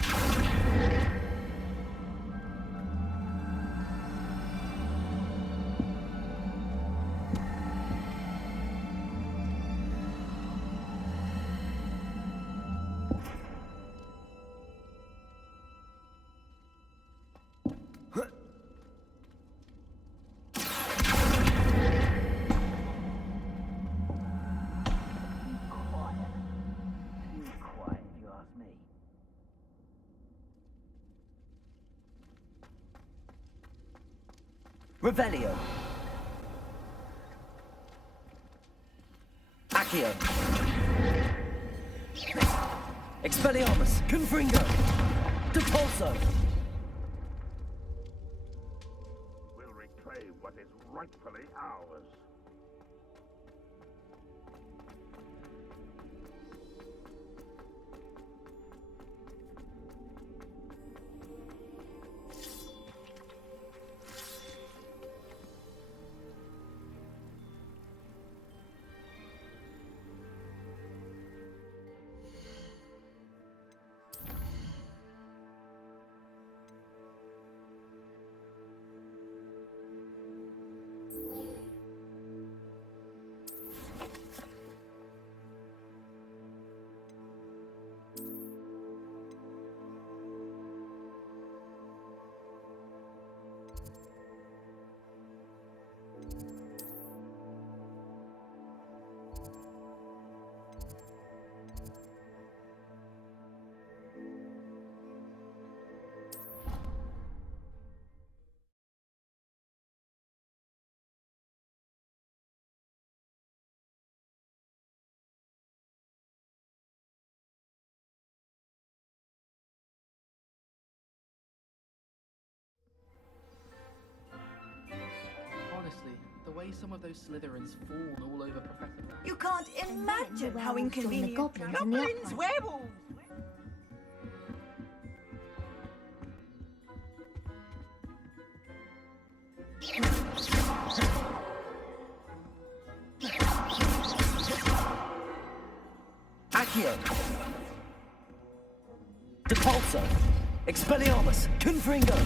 Quiet, if you ask me. Revelio! Accio! Expelliarmus! Confringo! Depulso! We'll reclaim what is rightfully ours. Honestly, the way some of those Slytherins fawn all over Professor Brown. You can't imagine how inconvenient. goblins that in the Goblins, upright. werewolves. Accio! Depulso! Expelliarmus! Confringo!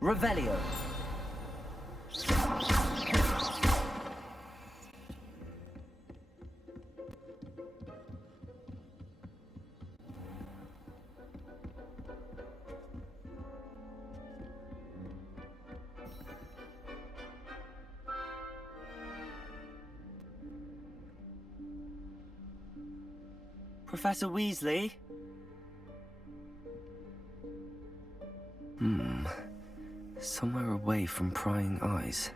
Revelio! Professor Weasley? Somewhere away from prying eyes.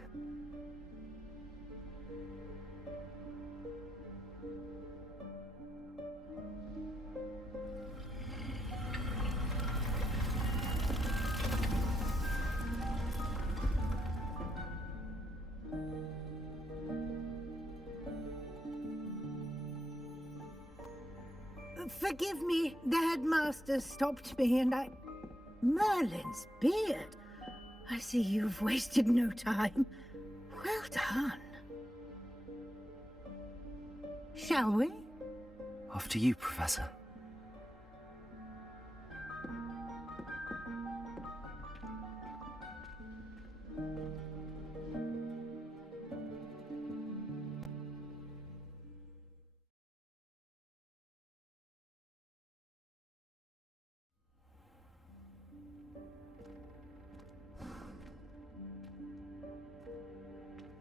Forgive me, the headmaster stopped me and I... Merlin's beard. I see you've wasted no time. Well done. Shall we? After you, Professor.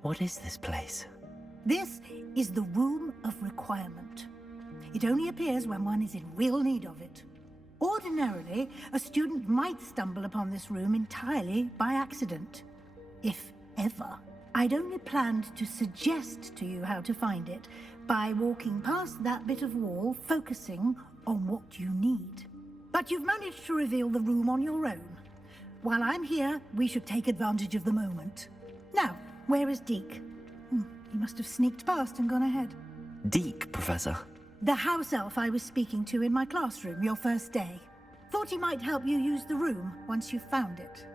What is this place? This is the Room of Requirement. It only appears when one is in real need of it. Ordinarily, a student might stumble upon this room entirely by accident. If ever. I'd only planned to suggest to you how to find it by walking past that bit of wall, focusing on what you need. But you've managed to reveal the room on your own. While I'm here, we should take advantage of the moment. Now, where is Deke? He must have sneaked past and gone ahead. Deke, Professor. The house elf I was speaking to in my classroom your first day. Thought he might help you use the room once you found it.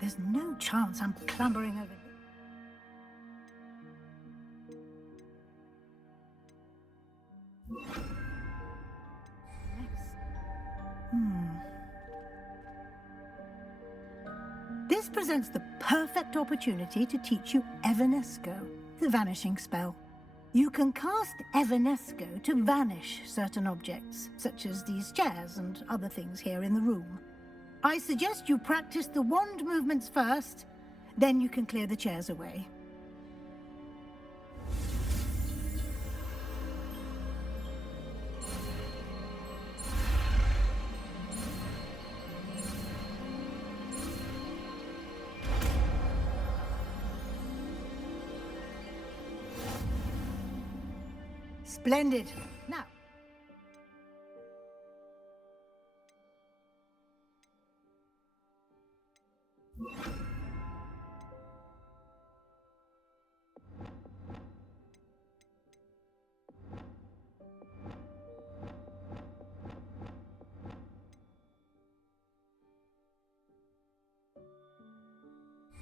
There's no chance I'm clambering over here. This presents the perfect opportunity to teach you Evanesco, the vanishing spell. You can cast Evanesco to vanish certain objects, such as these chairs and other things here in the room. I suggest you practice the wand movements first, then you can clear the chairs away. Splendid. Now.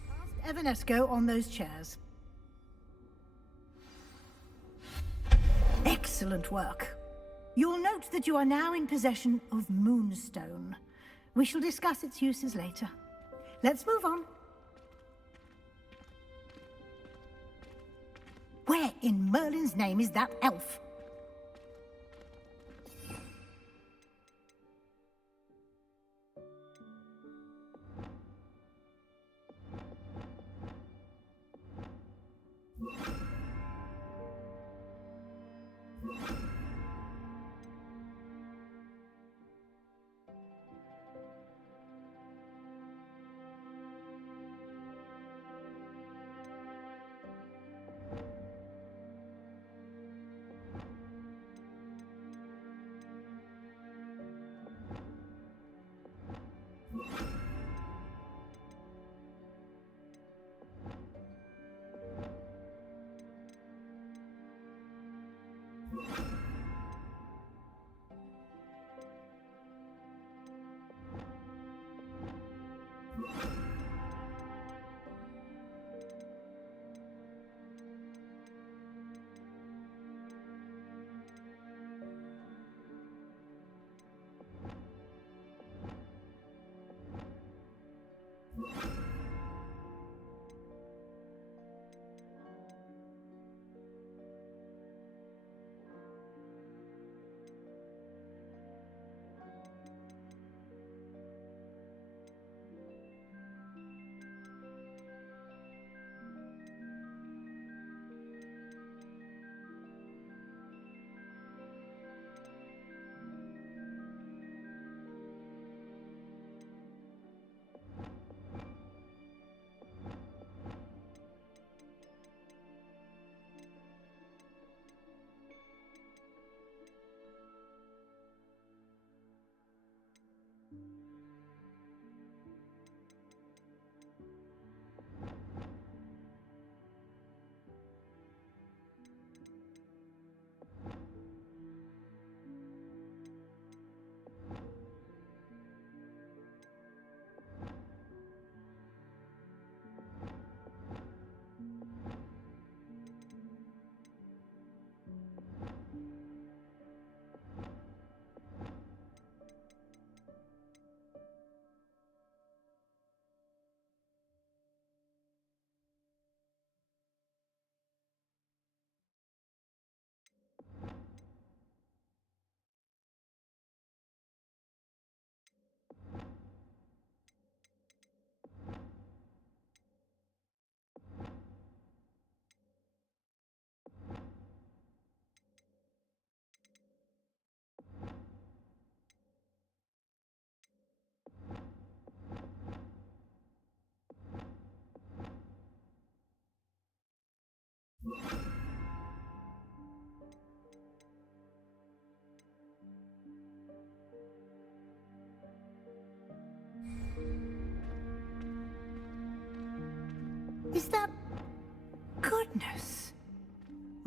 Cast Evanesco on those chairs. Excellent work. You'll note that you are now in possession of Moonstone. We shall discuss its uses later. Let's move on. Where in Merlin's name is that elf?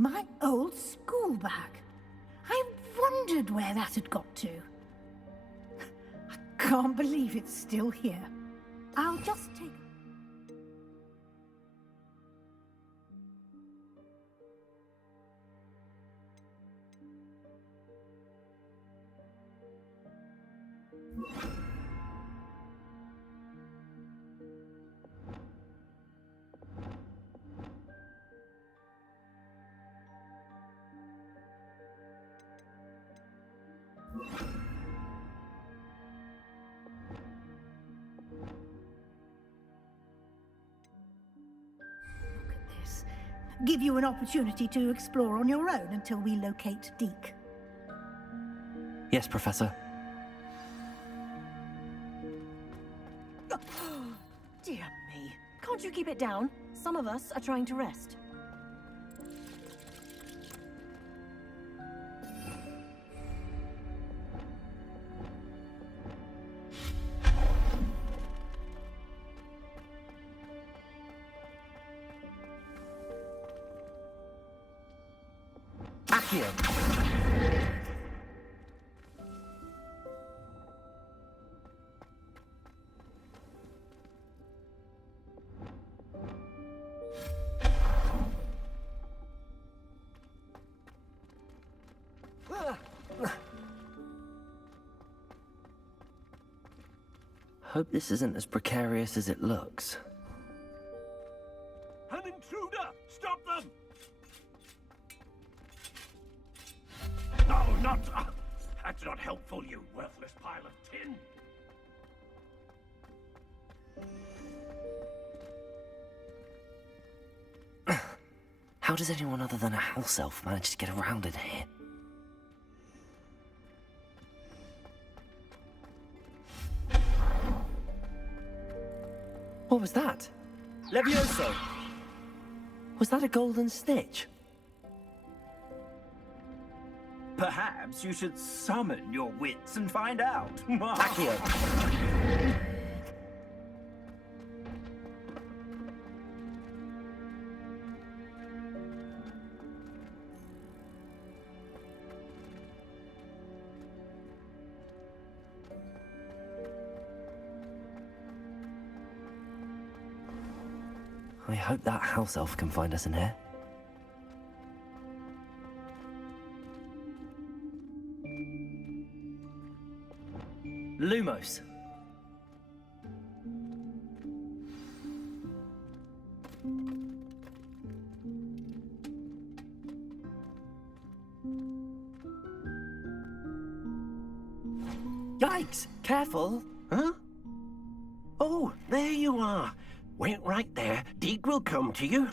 My old school bag. I wondered where that had got to. I can't believe it's still here. I'll just take... Give you an opportunity to explore on your own until we locate Deke. Yes, Professor. Dear me. Can't you keep it down? Some of us are trying to rest. Accio! Hope this isn't as precarious as it looks. An intruder! Stop them! No, not... that's not helpful, you worthless pile of tin. How does anyone other than a house elf manage to get around in here? What was that? Levioso! Was that a golden snitch? Perhaps you should summon your wits and find out. Accio! I hope that house elf can find us in here. Lumos. Yikes! Careful! Huh? Oh, there you are. Wait right there. Deke will come to you.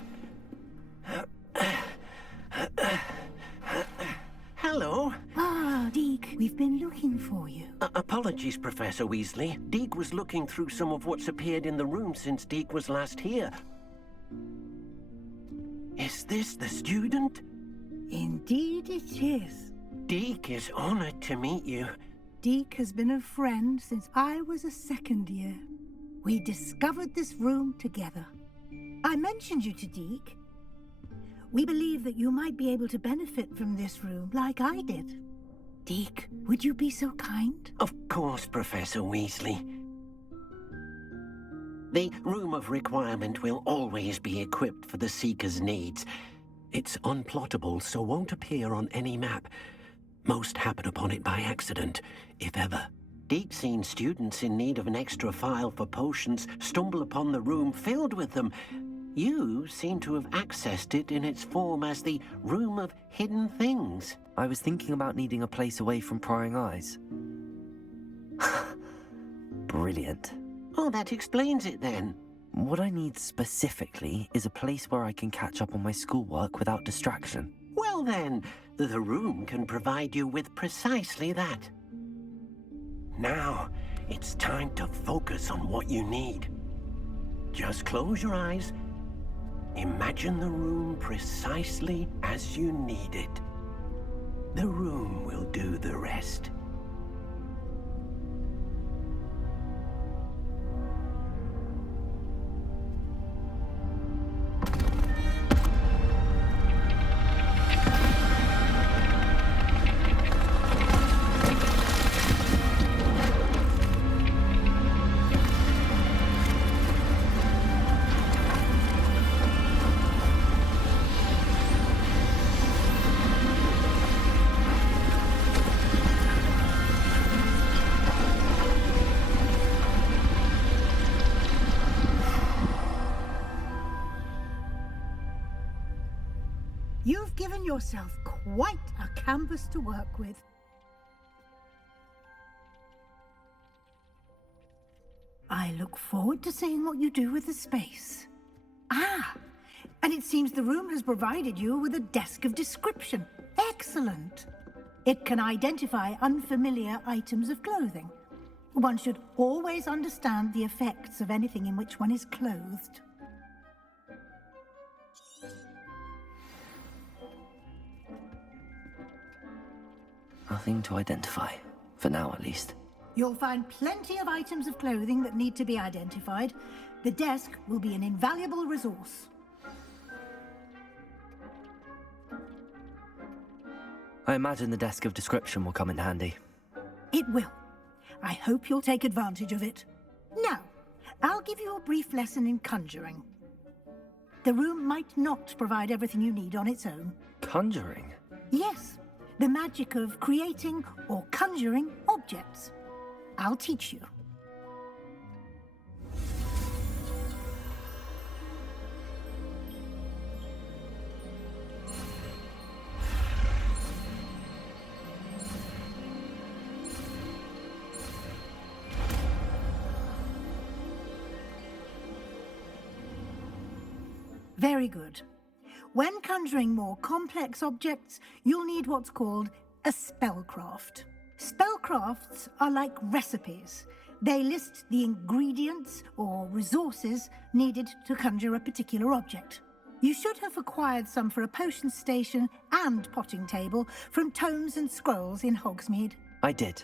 Hello. Ah, Deke, we've been looking for you. Apologies, Professor Weasley. Deke was looking through some of what's appeared in the room since Deke was last here. Is this the student? Indeed it is. Deke is honored to meet you. Deke has been a friend since I was a second year. We discovered this room together. I mentioned you to Deke. We believe that you might be able to benefit from this room like I did. Deke, would you be so kind? Of course, Professor Weasley. The Room of Requirement will always be equipped for the Seeker's needs. It's unplottable, so won't appear on any map. Most happen upon it by accident, if ever. Deke's seen students in need of an extra file for potions stumble upon the room filled with them. You seem to have accessed it in its form as the Room of Hidden Things. I was thinking about needing a place away from prying eyes. Brilliant. Oh, that explains it then. What I need specifically is a place where I can catch up on my schoolwork without distraction. Well then, the room can provide you with precisely that. Now, it's time to focus on what you need. Just close your eyes. Imagine the room precisely as you need it. The room will do the rest. yourself quite a canvas to work with. I look forward to seeing what you do with the space. Ah, and it seems the room has provided you with a desk of description. Excellent. It can identify unfamiliar items of clothing. One should always understand the effects of anything in which one is clothed. Nothing to identify, for now at least. You'll find plenty of items of clothing that need to be identified. The desk will be an invaluable resource. I imagine the desk of description will come in handy. It will. I hope you'll take advantage of it. Now, I'll give you a brief lesson in conjuring. The room might not provide everything you need on its own. Conjuring? Yes, the magic of creating or conjuring objects. I'll teach you. Very good. When conjuring more complex objects, you'll need what's called a spellcraft. Spellcrafts are like recipes. They list the ingredients or resources needed to conjure a particular object. You should have acquired some for a potion station and potting table from tomes and scrolls in Hogsmeade. I did.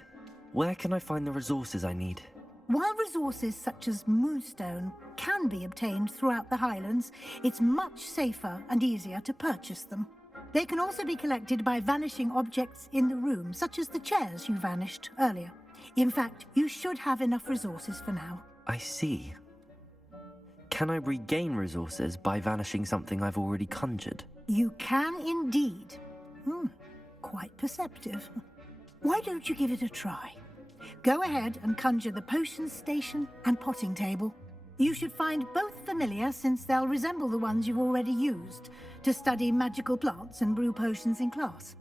Where can I find the resources I need? While resources such as moonstone can be obtained throughout the Highlands, it's much safer and easier to purchase them. They can also be collected by vanishing objects in the room, such as the chairs you vanished earlier. In fact, you should have enough resources for now. I see. Can I regain resources by vanishing something I've already conjured? You can indeed. Quite perceptive. Why don't you give it a try? Go ahead and conjure the potion station and potting table. You should find both familiar, since they'll resemble the ones you've already used to study magical plants and brew potions in class.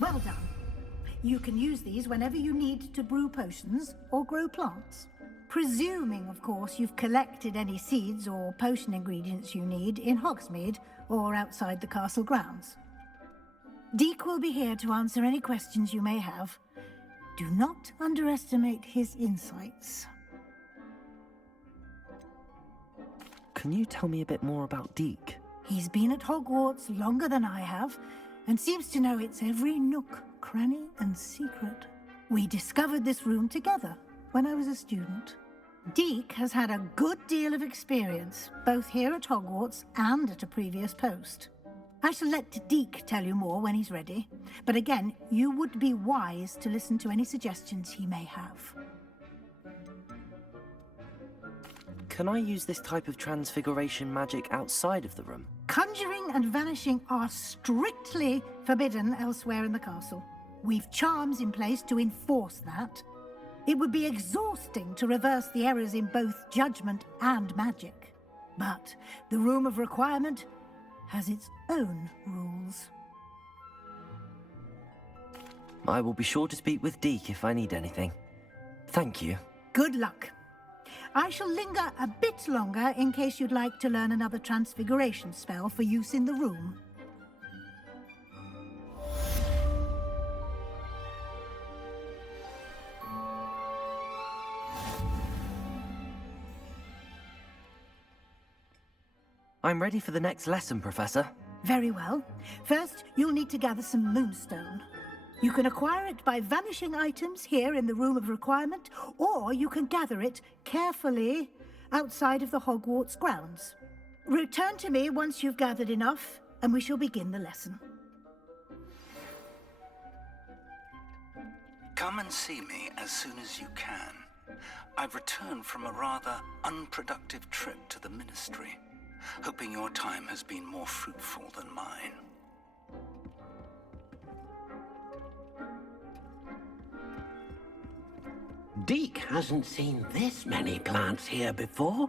Well done. You can use these whenever you need to brew potions or grow plants. Presuming, of course, you've collected any seeds or potion ingredients you need in Hogsmeade or outside the castle grounds. Deek will be here to answer any questions you may have. Do not underestimate his insights. Can you tell me a bit more about Deek? He's been at Hogwarts longer than I have, and seems to know its every nook, cranny, and secret. We discovered this room together when I was a student. Deek has had a good deal of experience, both here at Hogwarts and at a previous post. I shall let Deek tell you more when he's ready, but again, you would be wise to listen to any suggestions he may have. Can I use this type of transfiguration magic outside of the room? Conjuring and vanishing are strictly forbidden elsewhere in the castle. We've charms in place to enforce that. It would be exhausting to reverse the errors in both judgment and magic. But the Room of Requirement has its own rules. I will be sure to speak with Deek if I need anything. Thank you. Good luck. I shall linger a bit longer in case you'd like to learn another transfiguration spell for use in the room. I'm ready for the next lesson, Professor. Very well. First, you'll need to gather some moonstone. You can acquire it by vanishing items here in the Room of Requirement, or you can gather it carefully outside of the Hogwarts grounds. Return to me once you've gathered enough, and we shall begin the lesson. Come and see me as soon as you can. I've returned from a rather unproductive trip to the Ministry, hoping your time has been more fruitful than mine. Deek hasn't seen this many plants here before.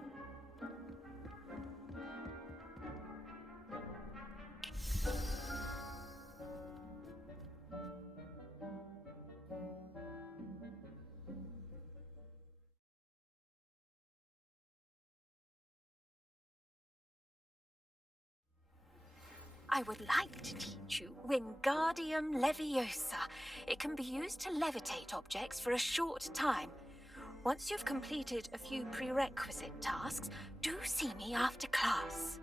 I would like to teach you Wingardium Leviosa. It can be used to levitate objects for a short time. Once you've completed a few prerequisite tasks, do see me after class.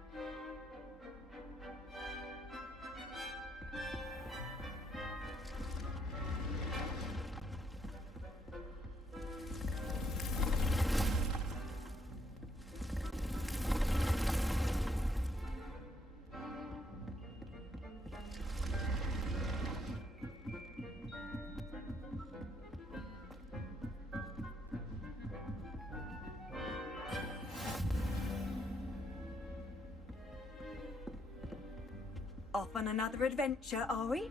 Off on another adventure, are we?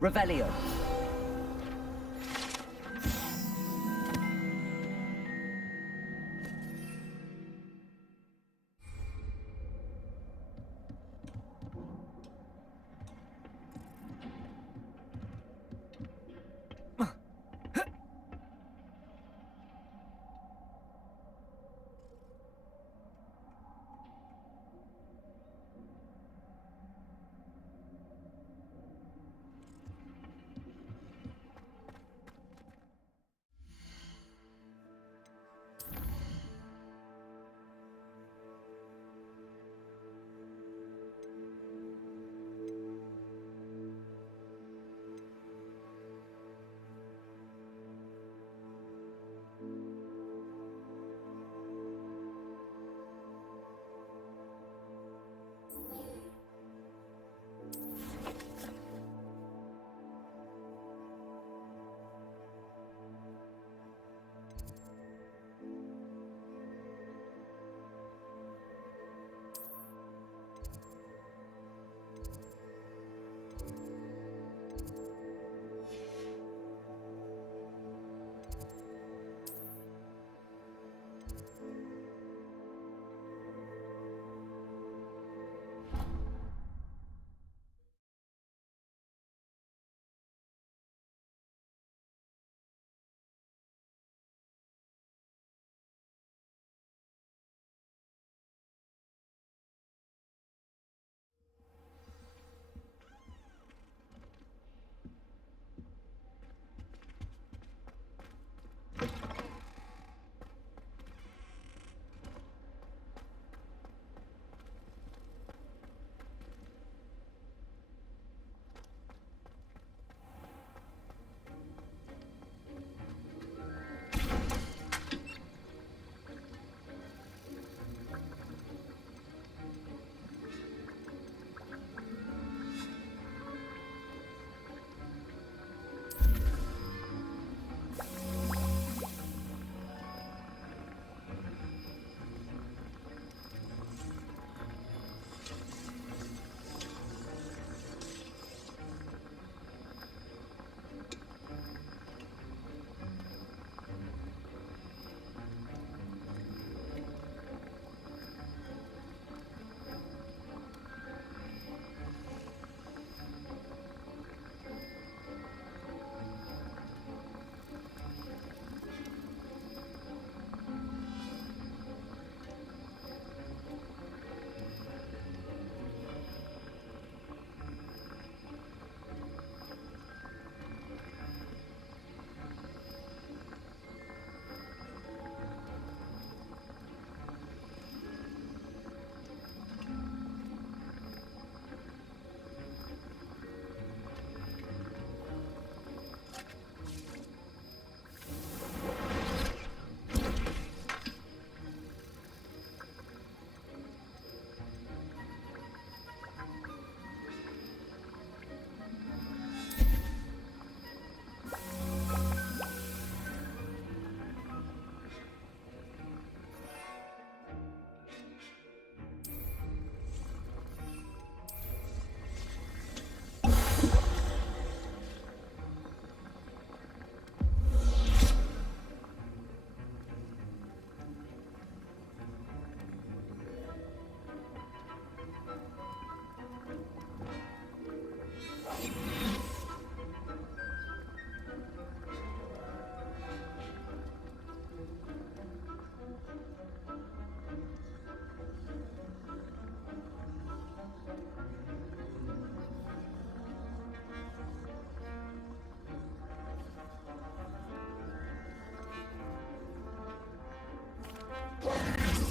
Revelio.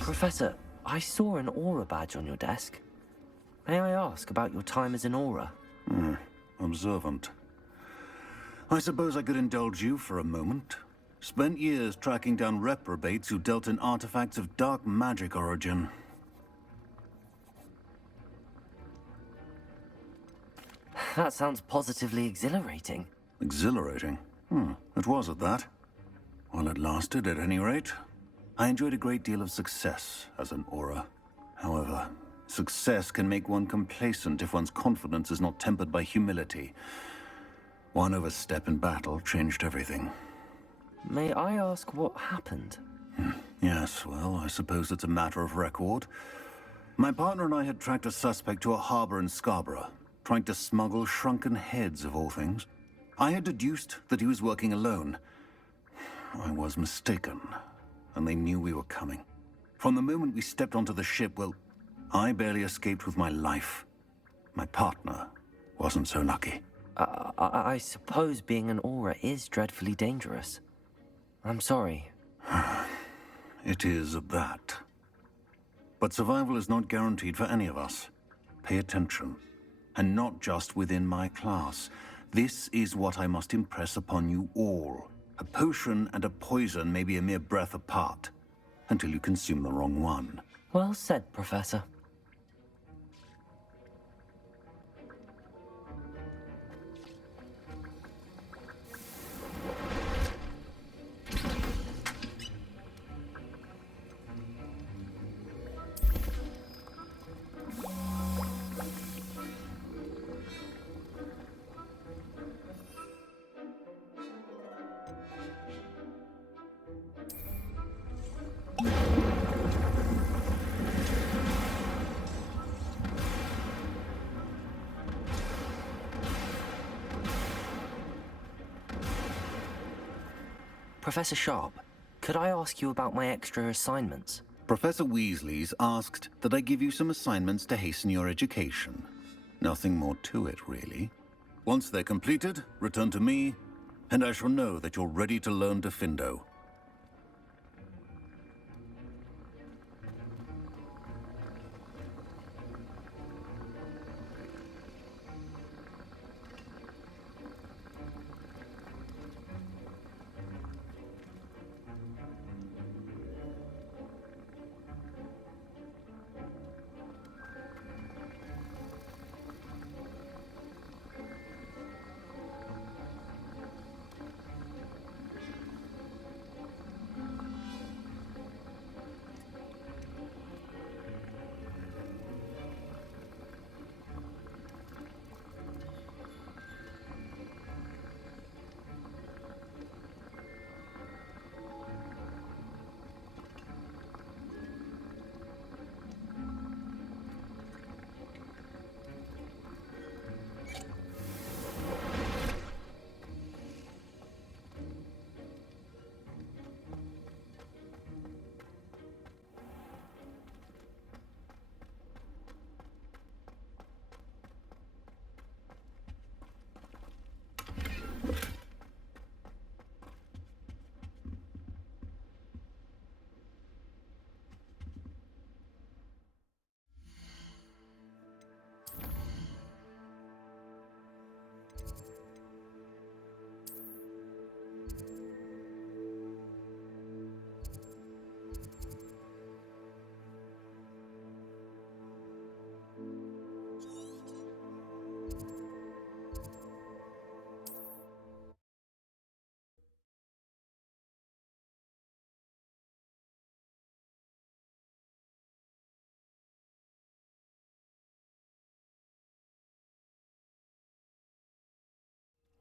Professor, I saw an aura badge on your desk. May I ask about your time as an aura? Observant. I suppose I could indulge you for a moment. Spent years tracking down reprobates who dealt in artifacts of dark magic origin. That sounds positively exhilarating. Exhilarating? It was at that. While it lasted, at any rate. I enjoyed a great deal of success as an aura. However, success can make one complacent if one's confidence is not tempered by humility. One overstep in battle changed everything. May I ask what happened? Yes, well, I suppose it's a matter of record. My partner and I had tracked a suspect to a harbor in Scarborough, trying to smuggle shrunken heads of all things. I had deduced that he was working alone. I was mistaken, and they knew we were coming. From the moment we stepped onto the ship, well, I barely escaped with my life. My partner wasn't so lucky. I suppose being an aura is dreadfully dangerous. I'm sorry. It is at that. But survival is not guaranteed for any of us. Pay attention. And not just within my class. This is what I must impress upon you all. A potion and a poison may be a mere breath apart, until you consume the wrong one. Well said, Professor. Professor Sharp, could I ask you about my extra assignments? Professor Weasley's asked that I give you some assignments to hasten your education. Nothing more to it, really. Once they're completed, return to me, and I shall know that you're ready to learn Diffindo.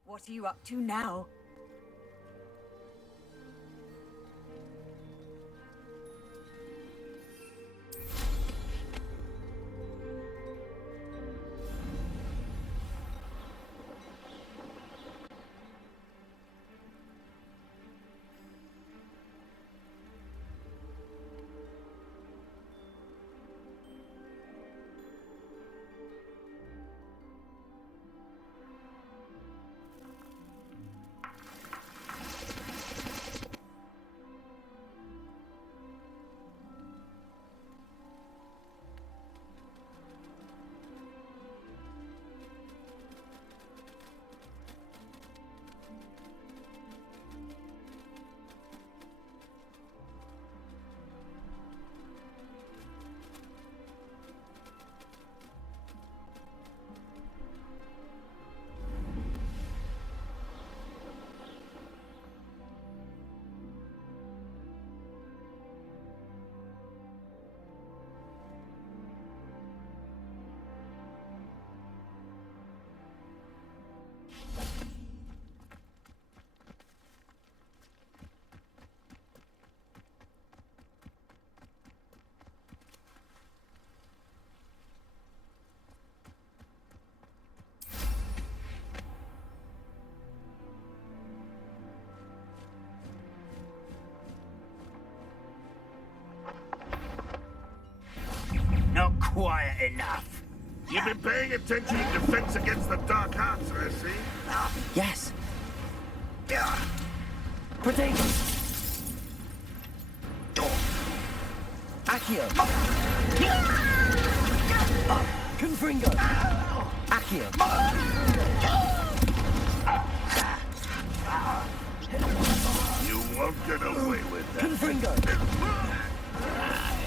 What are you up to now? quiet enough. You've been paying attention in defense against the dark arts, I see. Yes. Protego. Accio. Confringo. Accio. You won't get away with that. Confringo.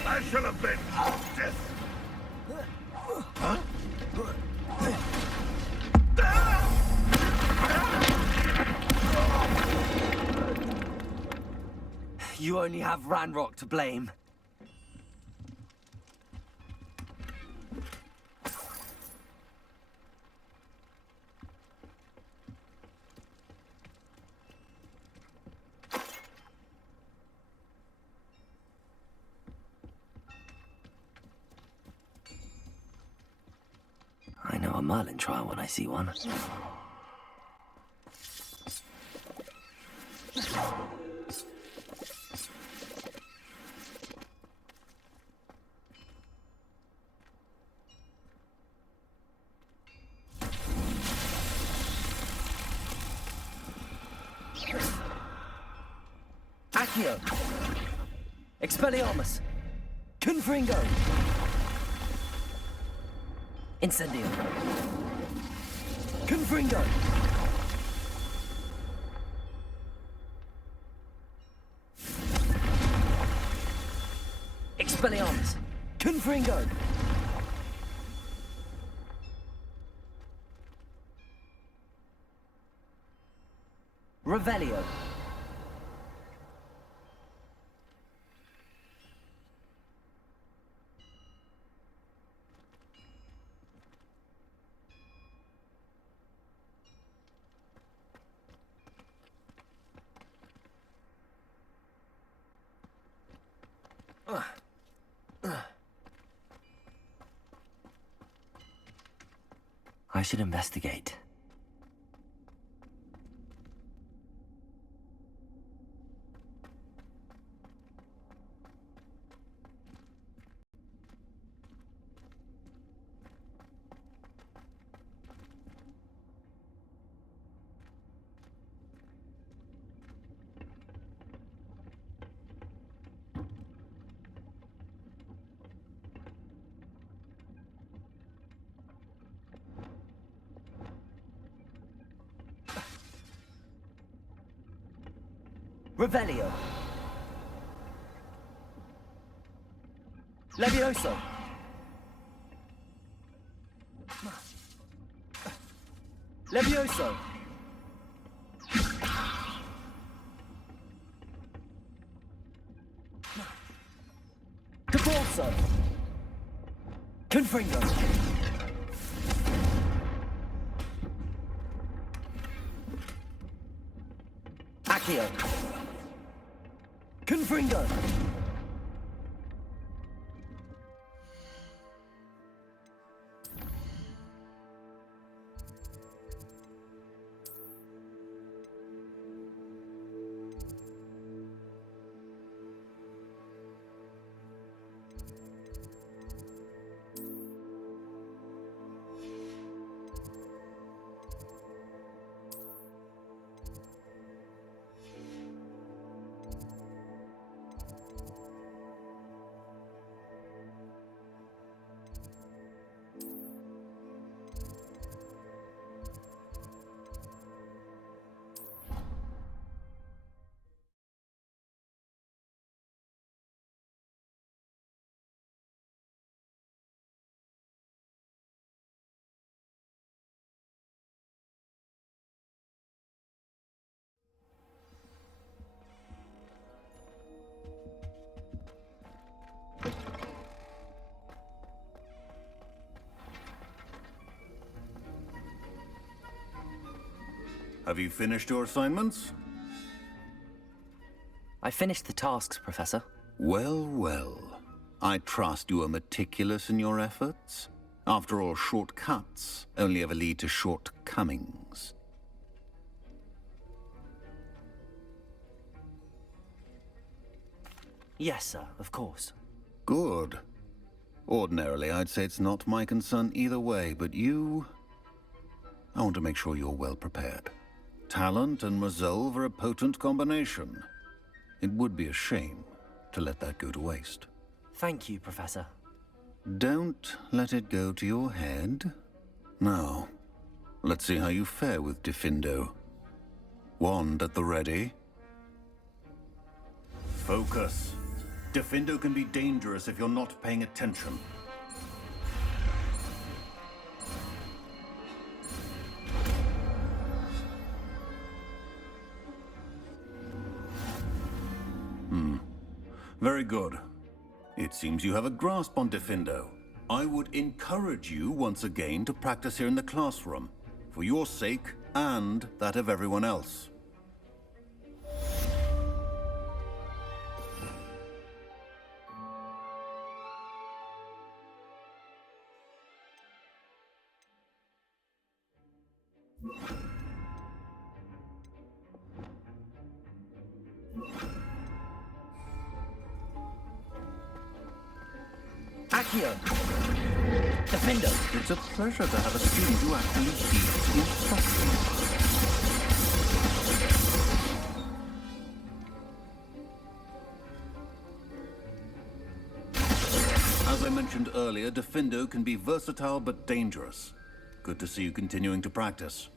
I shall avenge death. Huh? You only have Ranrock to blame. I know a Merlin trial when I see one. Accio. Expelliarmus. Confringo. Incendio. Confringo. Expelliarmus. Confringo. Revelio. I should investigate. Revelio. Levioso. Levioso. Caporso. Confringo. Accio. Confringo. Have you finished your assignments? I finished the tasks, Professor. Well, well. I trust you are meticulous in your efforts. After all, shortcuts only ever lead to shortcomings. Yes, sir, of course. Good. Ordinarily, I'd say it's not my concern either way, but you... I want to make sure you're well prepared. Talent and resolve are a potent combination. It would be a shame to let that go to waste. Thank you, Professor. Don't let it go to your head. Now, let's see how you fare with Diffindo. Wand at the ready. Focus. Diffindo can be dangerous if you're not paying attention. Very good. It seems you have a grasp on Diffindo. I would encourage you once again to practice here in the classroom, for your sake and that of everyone else. Accio! Defender! It's a pleasure to have a student who actually heeds instructions. As I mentioned earlier, Diffindo can be versatile but dangerous. Good to see you continuing to practice.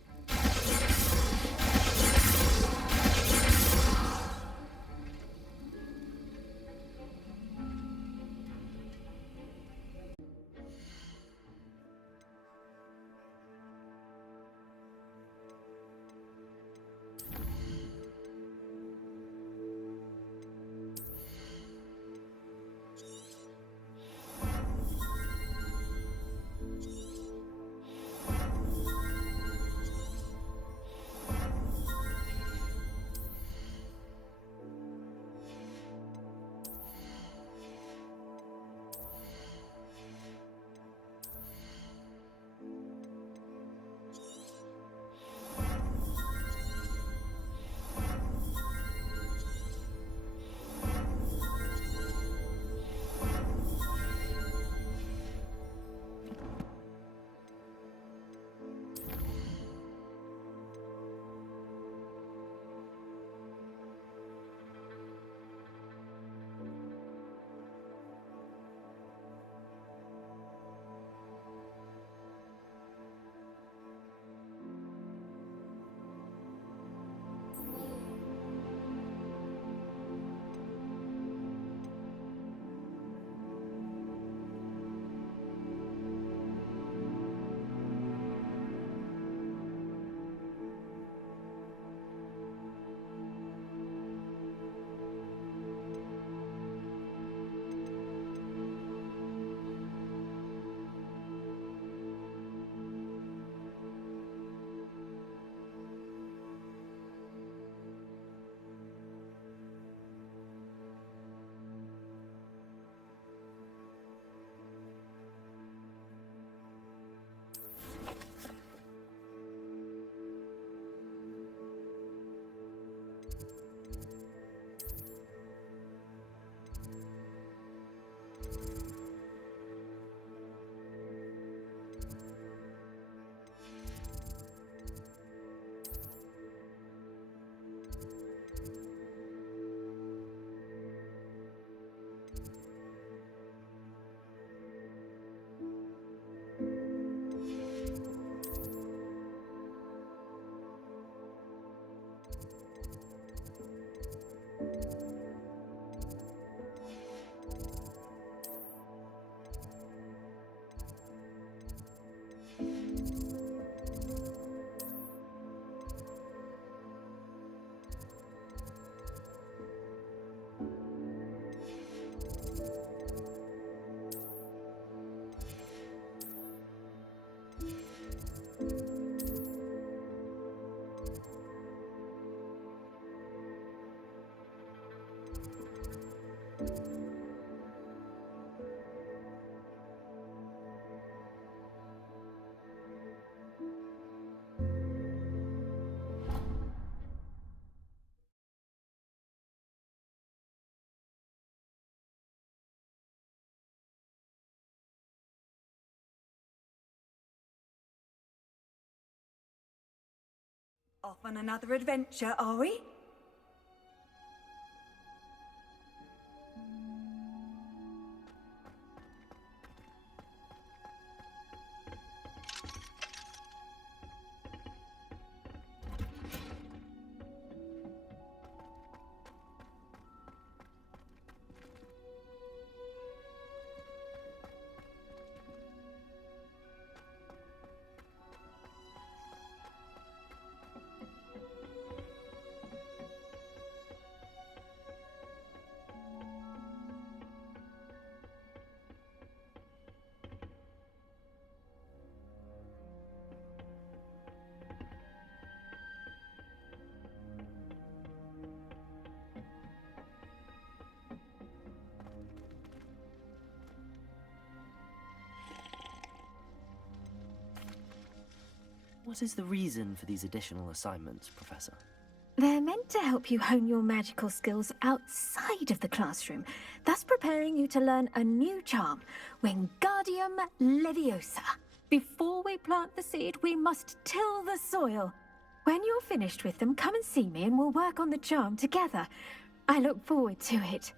Off on another adventure, are we? What is the reason for these additional assignments, Professor? They're meant to help you hone your magical skills outside of the classroom, thus preparing you to learn a new charm, Wingardium Leviosa. Before we plant the seed, we must till the soil. When you're finished with them, come and see me and we'll work on the charm together. I look forward to it.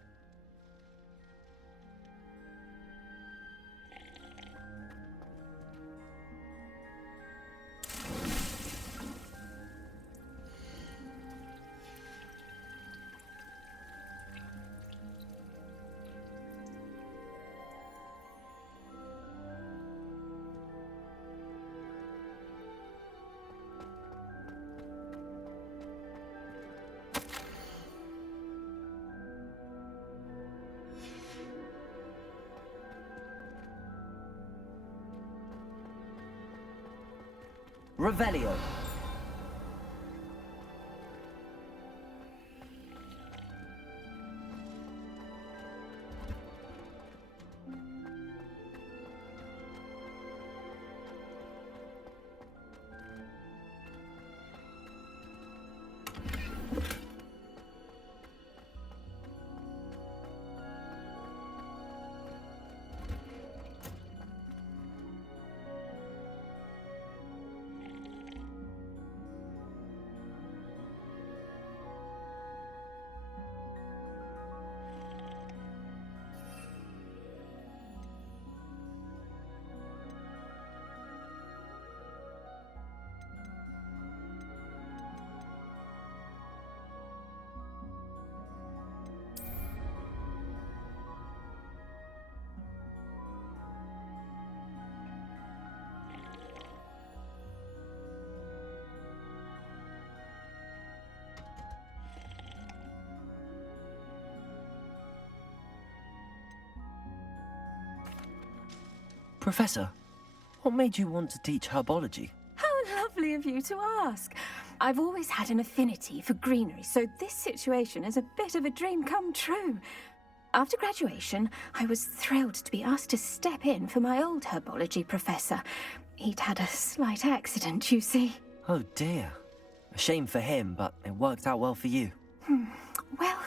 Revelio. Professor, what made you want to teach herbology? How lovely of you to ask. I've always had an affinity for greenery, so this situation is a bit of a dream come true. After graduation, I was thrilled to be asked to step in for my old herbology professor. He'd had a slight accident, you see. Oh dear. A shame for him, but it worked out well for you. Well,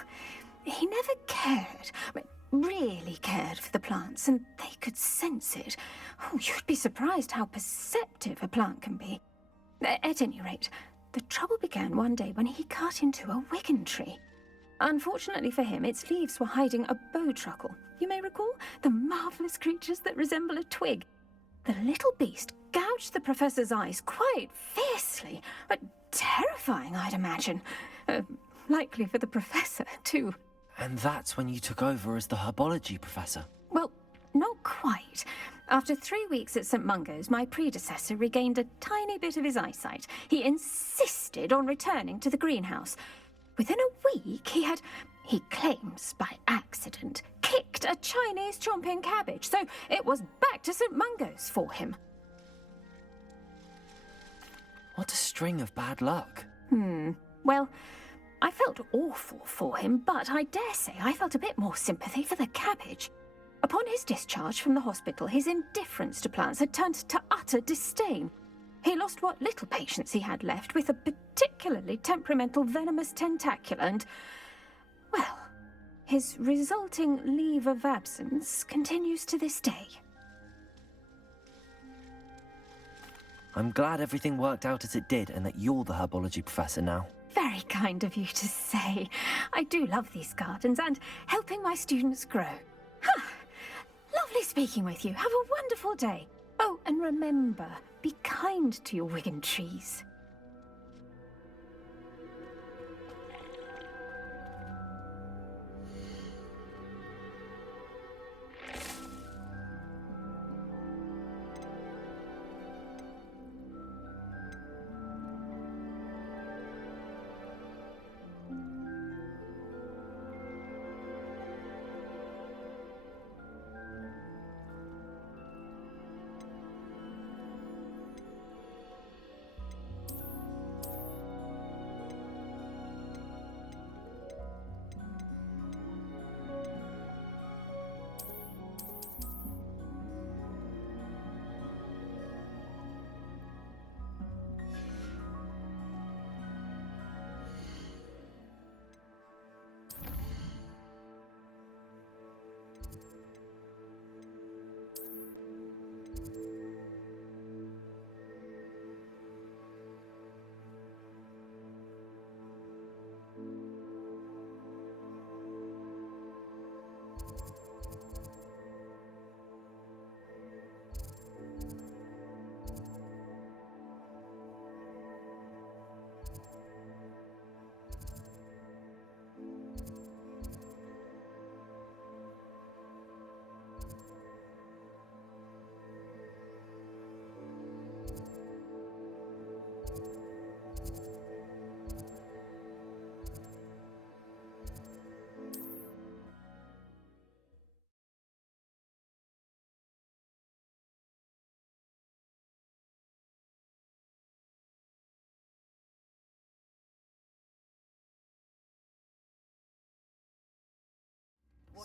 he never cared. Really cared for the plants, and they could sense it. Oh, you'd be surprised how perceptive a plant can be. At any rate, the trouble began one day when he cut into a wigan tree. Unfortunately for him, its leaves were hiding a bowtruckle. You may recall the marvellous creatures that resemble a twig. The little beast gouged the professor's eyes quite fiercely, but terrifying, I'd imagine. Likely for the professor, too. And that's when you took over as the herbology professor? Well, not quite. After 3 weeks at St. Mungo's, my predecessor regained a tiny bit of his eyesight. He insisted on returning to the greenhouse. Within a week, he claims by accident, kicked a Chinese chomping cabbage, so it was back to St. Mungo's for him. What a string of bad luck. Well, I felt awful for him, but I dare say I felt a bit more sympathy for the cabbage. Upon his discharge from the hospital, his indifference to plants had turned to utter disdain. He lost what little patience he had left with a particularly temperamental venomous tentacula and, well, his resulting leave of absence continues to this day. I'm glad everything worked out as it did and that you're the herbology professor now. Very kind of you to say. I do love these gardens and helping my students grow. Huh. Lovely speaking with you. Have a wonderful day. Oh, and remember, be kind to your Wigan trees.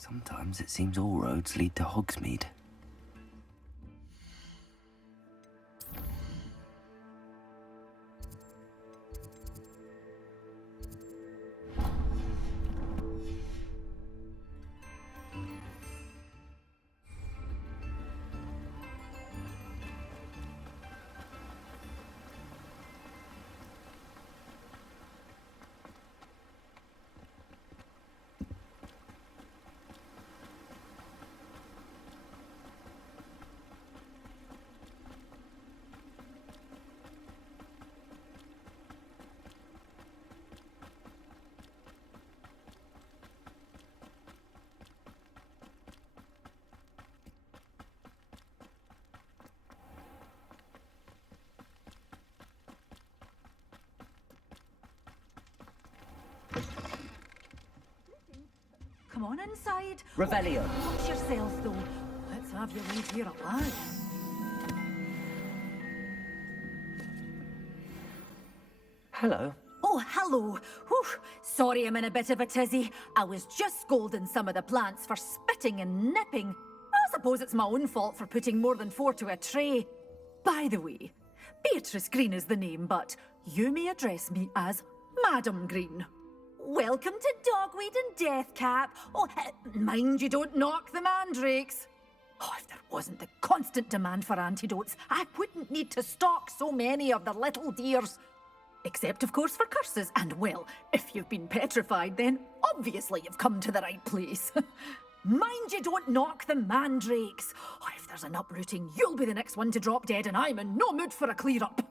Sometimes it seems all roads lead to Hogsmeade. Come on inside. Revelio. Watch yourself, though. Let's have you leave here alive. Hello. Oh, hello. Whew. Sorry I'm in a bit of a tizzy. I was just scolding some of the plants for spitting and nipping. I suppose it's my own fault for putting more than 4 to a tray. By the way, Beatrice Green is the name, but you may address me as Madam Green. Welcome to Dogweed and Deathcap. Oh, mind you don't knock the mandrakes. Oh, if there wasn't the constant demand for antidotes, I wouldn't need to stock so many of the little dears. Except, of course, for curses. And, well, if you've been petrified, then obviously you've come to the right place. Mind you don't knock the mandrakes. Oh, if there's an uprooting, you'll be the next one to drop dead, and I'm in no mood for a clear-up.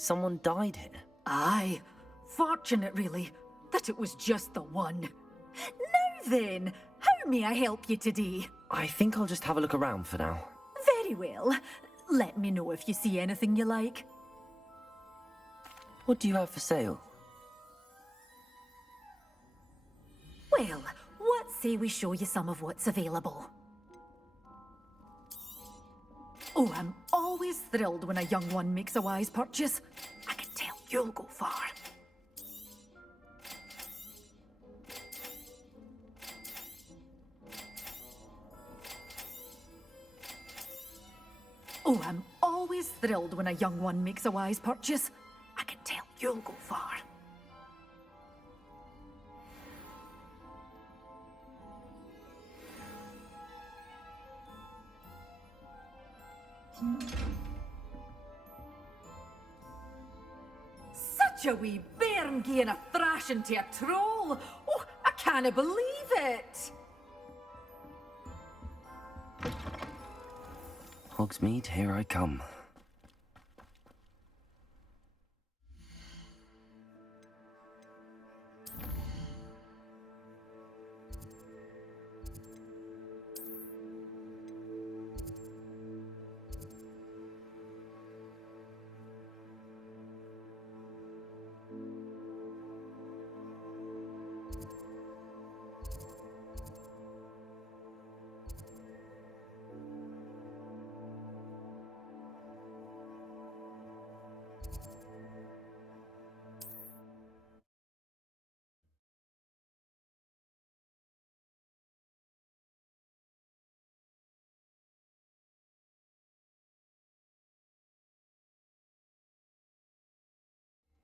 Someone died here? Aye. Fortunate, really, that it was just the one. Now then, how may I help you today? I think I'll just have a look around for now. Very well. Let me know if you see anything you like. What do you have for sale? Well, what say we show you some of what's available? Oh, I'm always thrilled when a young one makes a wise purchase. I can tell you'll go far. Oh, I'm always thrilled when a young one makes a wise purchase. I can tell you'll go far. Such a wee bairn gieing a thrashing to a troll! Oh, I can't believe it! Hogsmeade, here I come.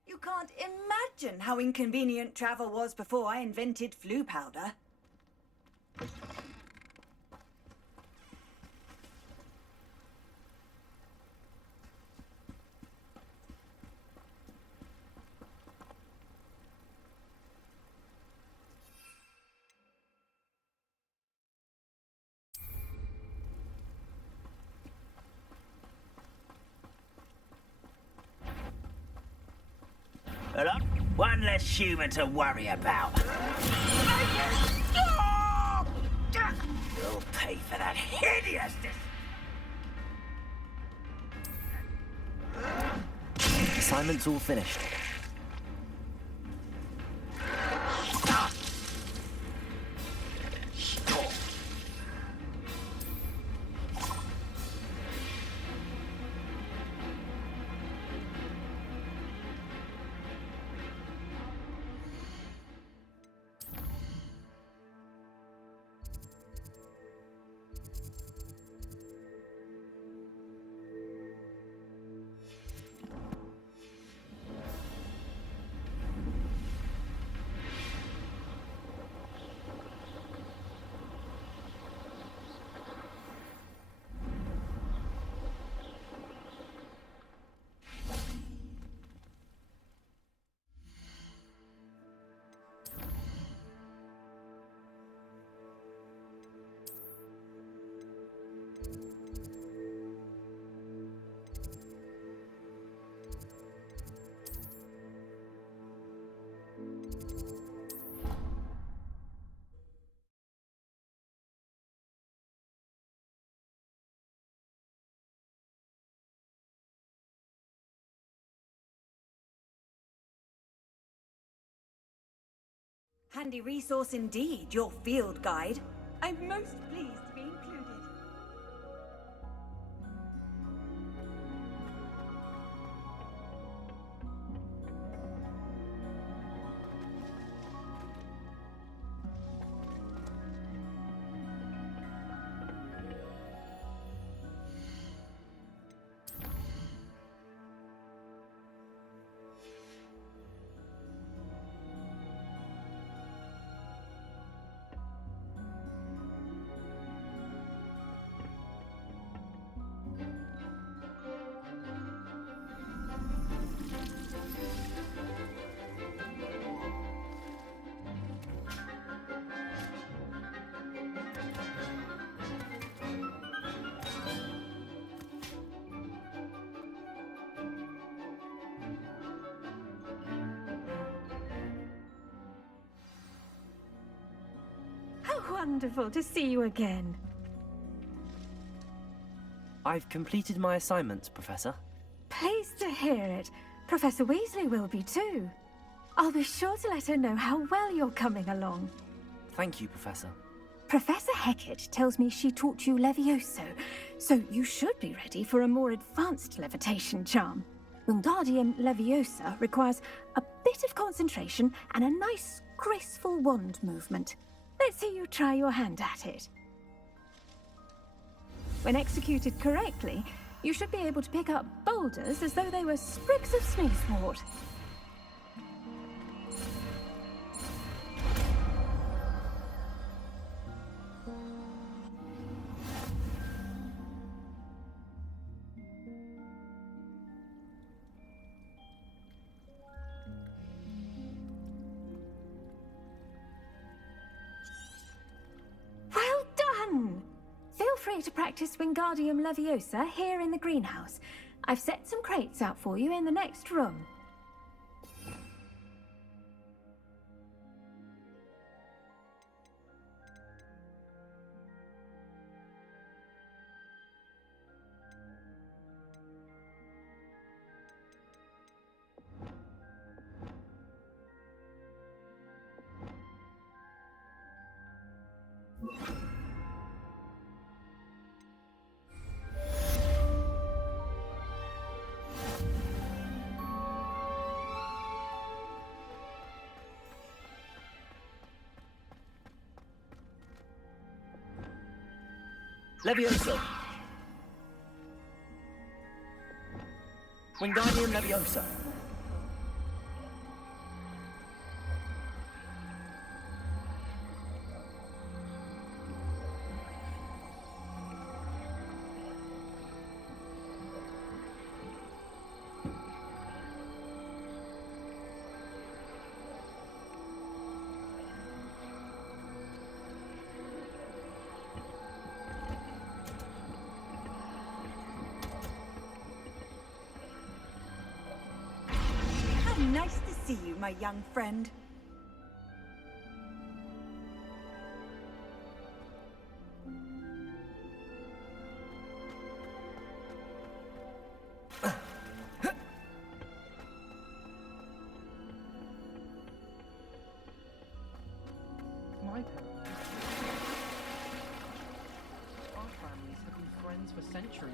You can't imagine how inconvenient travel was before I invented flu powder. Well, one less human to worry about. You'll pay for that hideousness. Assignment's all finished. Handy resource indeed, your field guide. I'm most pleased to be included. Wonderful to see you again. I've completed my assignments, Professor. Pleased to hear it. Professor Weasley will be too. I'll be sure to let her know how well you're coming along. Thank you, Professor. Professor Hecat tells me she taught you Levioso, so you should be ready for a more advanced levitation charm. Wingardium Leviosa requires a bit of concentration and a nice, graceful wand movement. Let's see you try your hand at it. When executed correctly, you should be able to pick up boulders as though they were sprigs of sneezewort. free to practice Wingardium Leviosa here in the greenhouse. I've set some crates out for you in the next room. Leviosa. Wingardium Leviosa. Nice to see you, my young friend. My parents. Our families have been friends for centuries.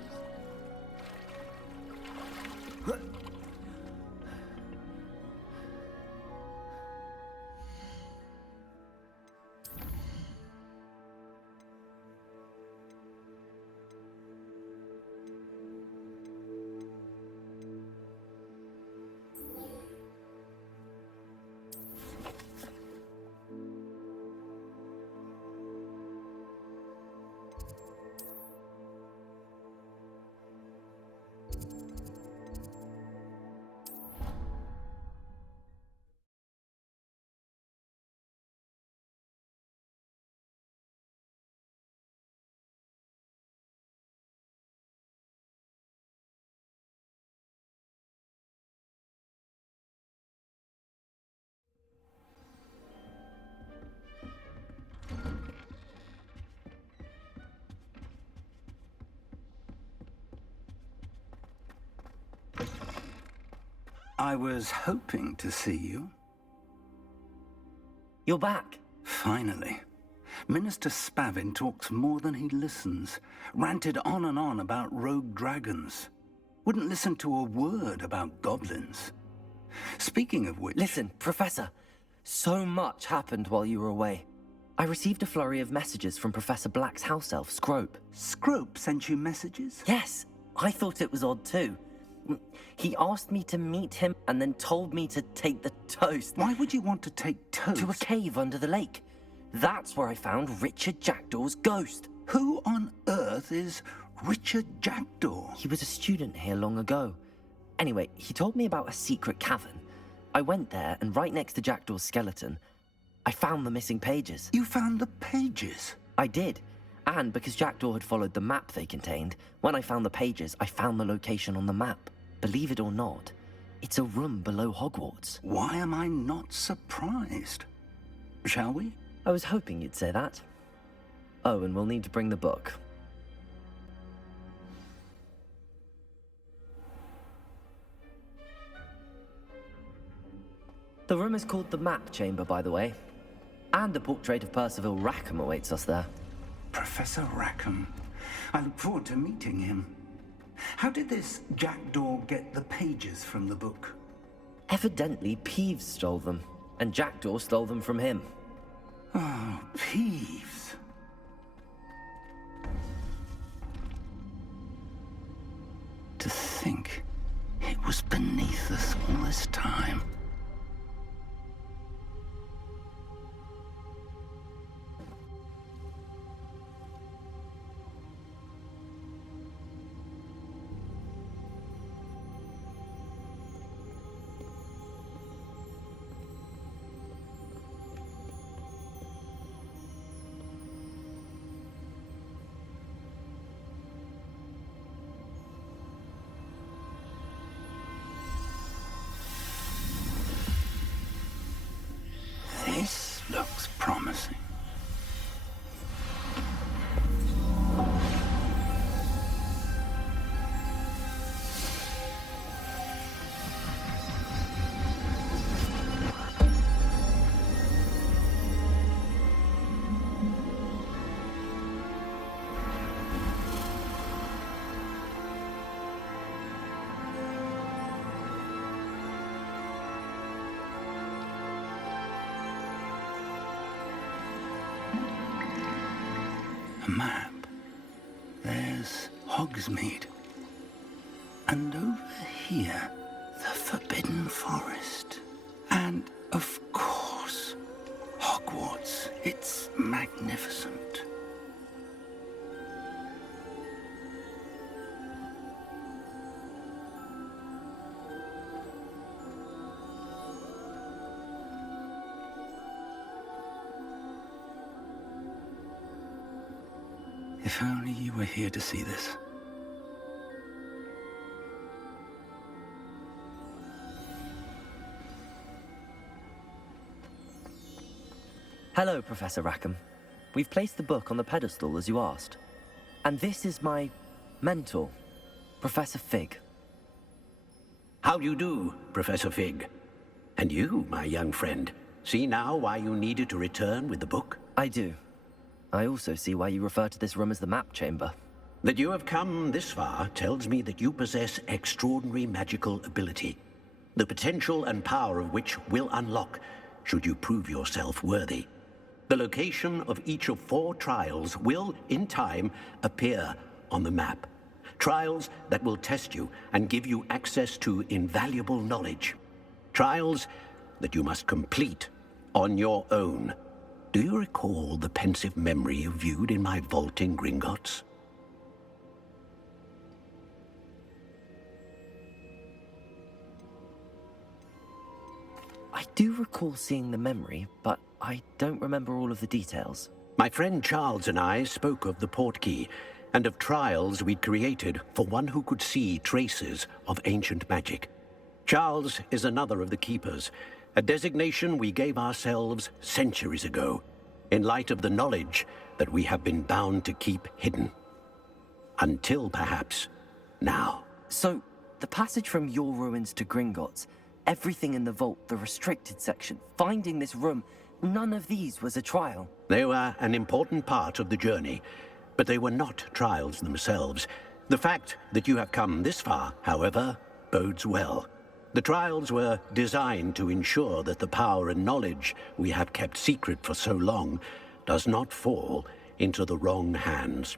I was hoping to see you. You're back. Finally. Minister Spavin talks more than he listens. Ranted on and on about rogue dragons. Wouldn't listen to a word about goblins. Speaking of which... Listen, Professor. So much happened while you were away. I received a flurry of messages from Professor Black's house elf, Scrope. Scrope sent you messages? Yes. I thought it was odd too. He asked me to meet him and then told me to take the toast. Why would you want to take toast? To a cave under the lake. That's where I found Richard Jackdaw's ghost. Who on earth is Richard Jackdaw? He was a student here long ago. Anyway, he told me about a secret cavern. I went there, and right next to Jackdaw's skeleton, I found the missing pages. You found the pages? I did. And because Jackdaw had followed the map they contained, when I found the pages, I found the location on the map. Believe it or not, it's a room below Hogwarts. Why am I not surprised? Shall we? I was hoping you'd say that. Oh, and we'll need to bring the book. The room is called the Map Chamber, by the way. And a portrait of Percival Rackham awaits us there. Professor Rackham. I look forward to meeting him. How did this Jackdaw get the pages from the book? Evidently, Peeves stole them, and Jackdaw stole them from him. Oh, Peeves. To think it was beneath us all this time. A map. There's Hogsmeade. And over here, the Forbidden Forest. And, of course, Hogwarts. It's magnificent. If only you were here to see this. Hello, Professor Rackham. We've placed the book on the pedestal as you asked. And this is my mentor, Professor Fig. How do you do, Professor Fig? And you, my young friend, see now why you needed to return with the book? I do. I also see why you refer to this room as the map chamber. That you have come this far tells me that you possess extraordinary magical ability, the potential and power of which will unlock should you prove yourself worthy. The location of each of 4 trials will, in time, appear on the map. Trials that will test you and give you access to invaluable knowledge. Trials that you must complete on your own. Do you recall the pensive memory you viewed in my vault in Gringotts? I do recall seeing the memory, but I don't remember all of the details. My friend Charles and I spoke of the portkey and of trials we'd created for one who could see traces of ancient magic. Charles is another of the keepers, a designation we gave ourselves centuries ago, in light of the knowledge that we have been bound to keep hidden. Until, perhaps, now. So, the passage from your ruins to Gringotts, everything in the vault, the restricted section, finding this room, none of these was a trial. They were an important part of the journey, but they were not trials themselves. The fact that you have come this far, however, bodes well. The trials were designed to ensure that the power and knowledge we have kept secret for so long does not fall into the wrong hands.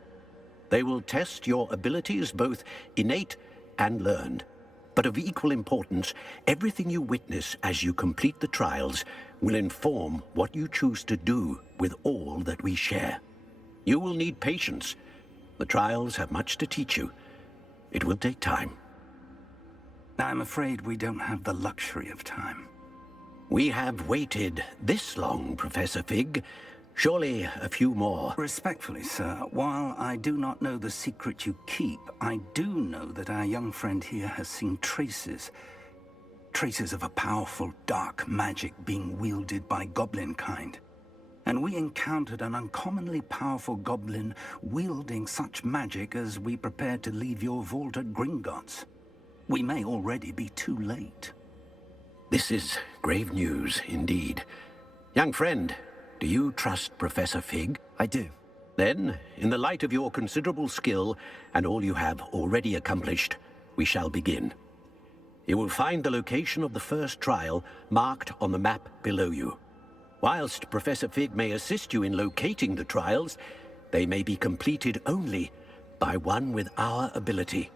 They will test your abilities, both innate and learned. But of equal importance, everything you witness as you complete the trials will inform what you choose to do with all that we share. You will need patience. The trials have much to teach you. It will take time. I'm afraid we don't have the luxury of time. We have waited this long, Professor Fig. Surely a few more. Respectfully, sir, while I do not know the secret you keep, I do know that our young friend here has seen traces of a powerful dark magic being wielded by goblin kind. And we encountered an uncommonly powerful goblin wielding such magic as we prepared to leave your vault at Gringotts. We may already be too late. This is grave news indeed. Young friend, do you trust Professor Fig? I do. Then, in the light of your considerable skill and all you have already accomplished, we shall begin. You will find the location of the first trial marked on the map below you. Whilst Professor Fig may assist you in locating the trials, they may be completed only by one with our ability.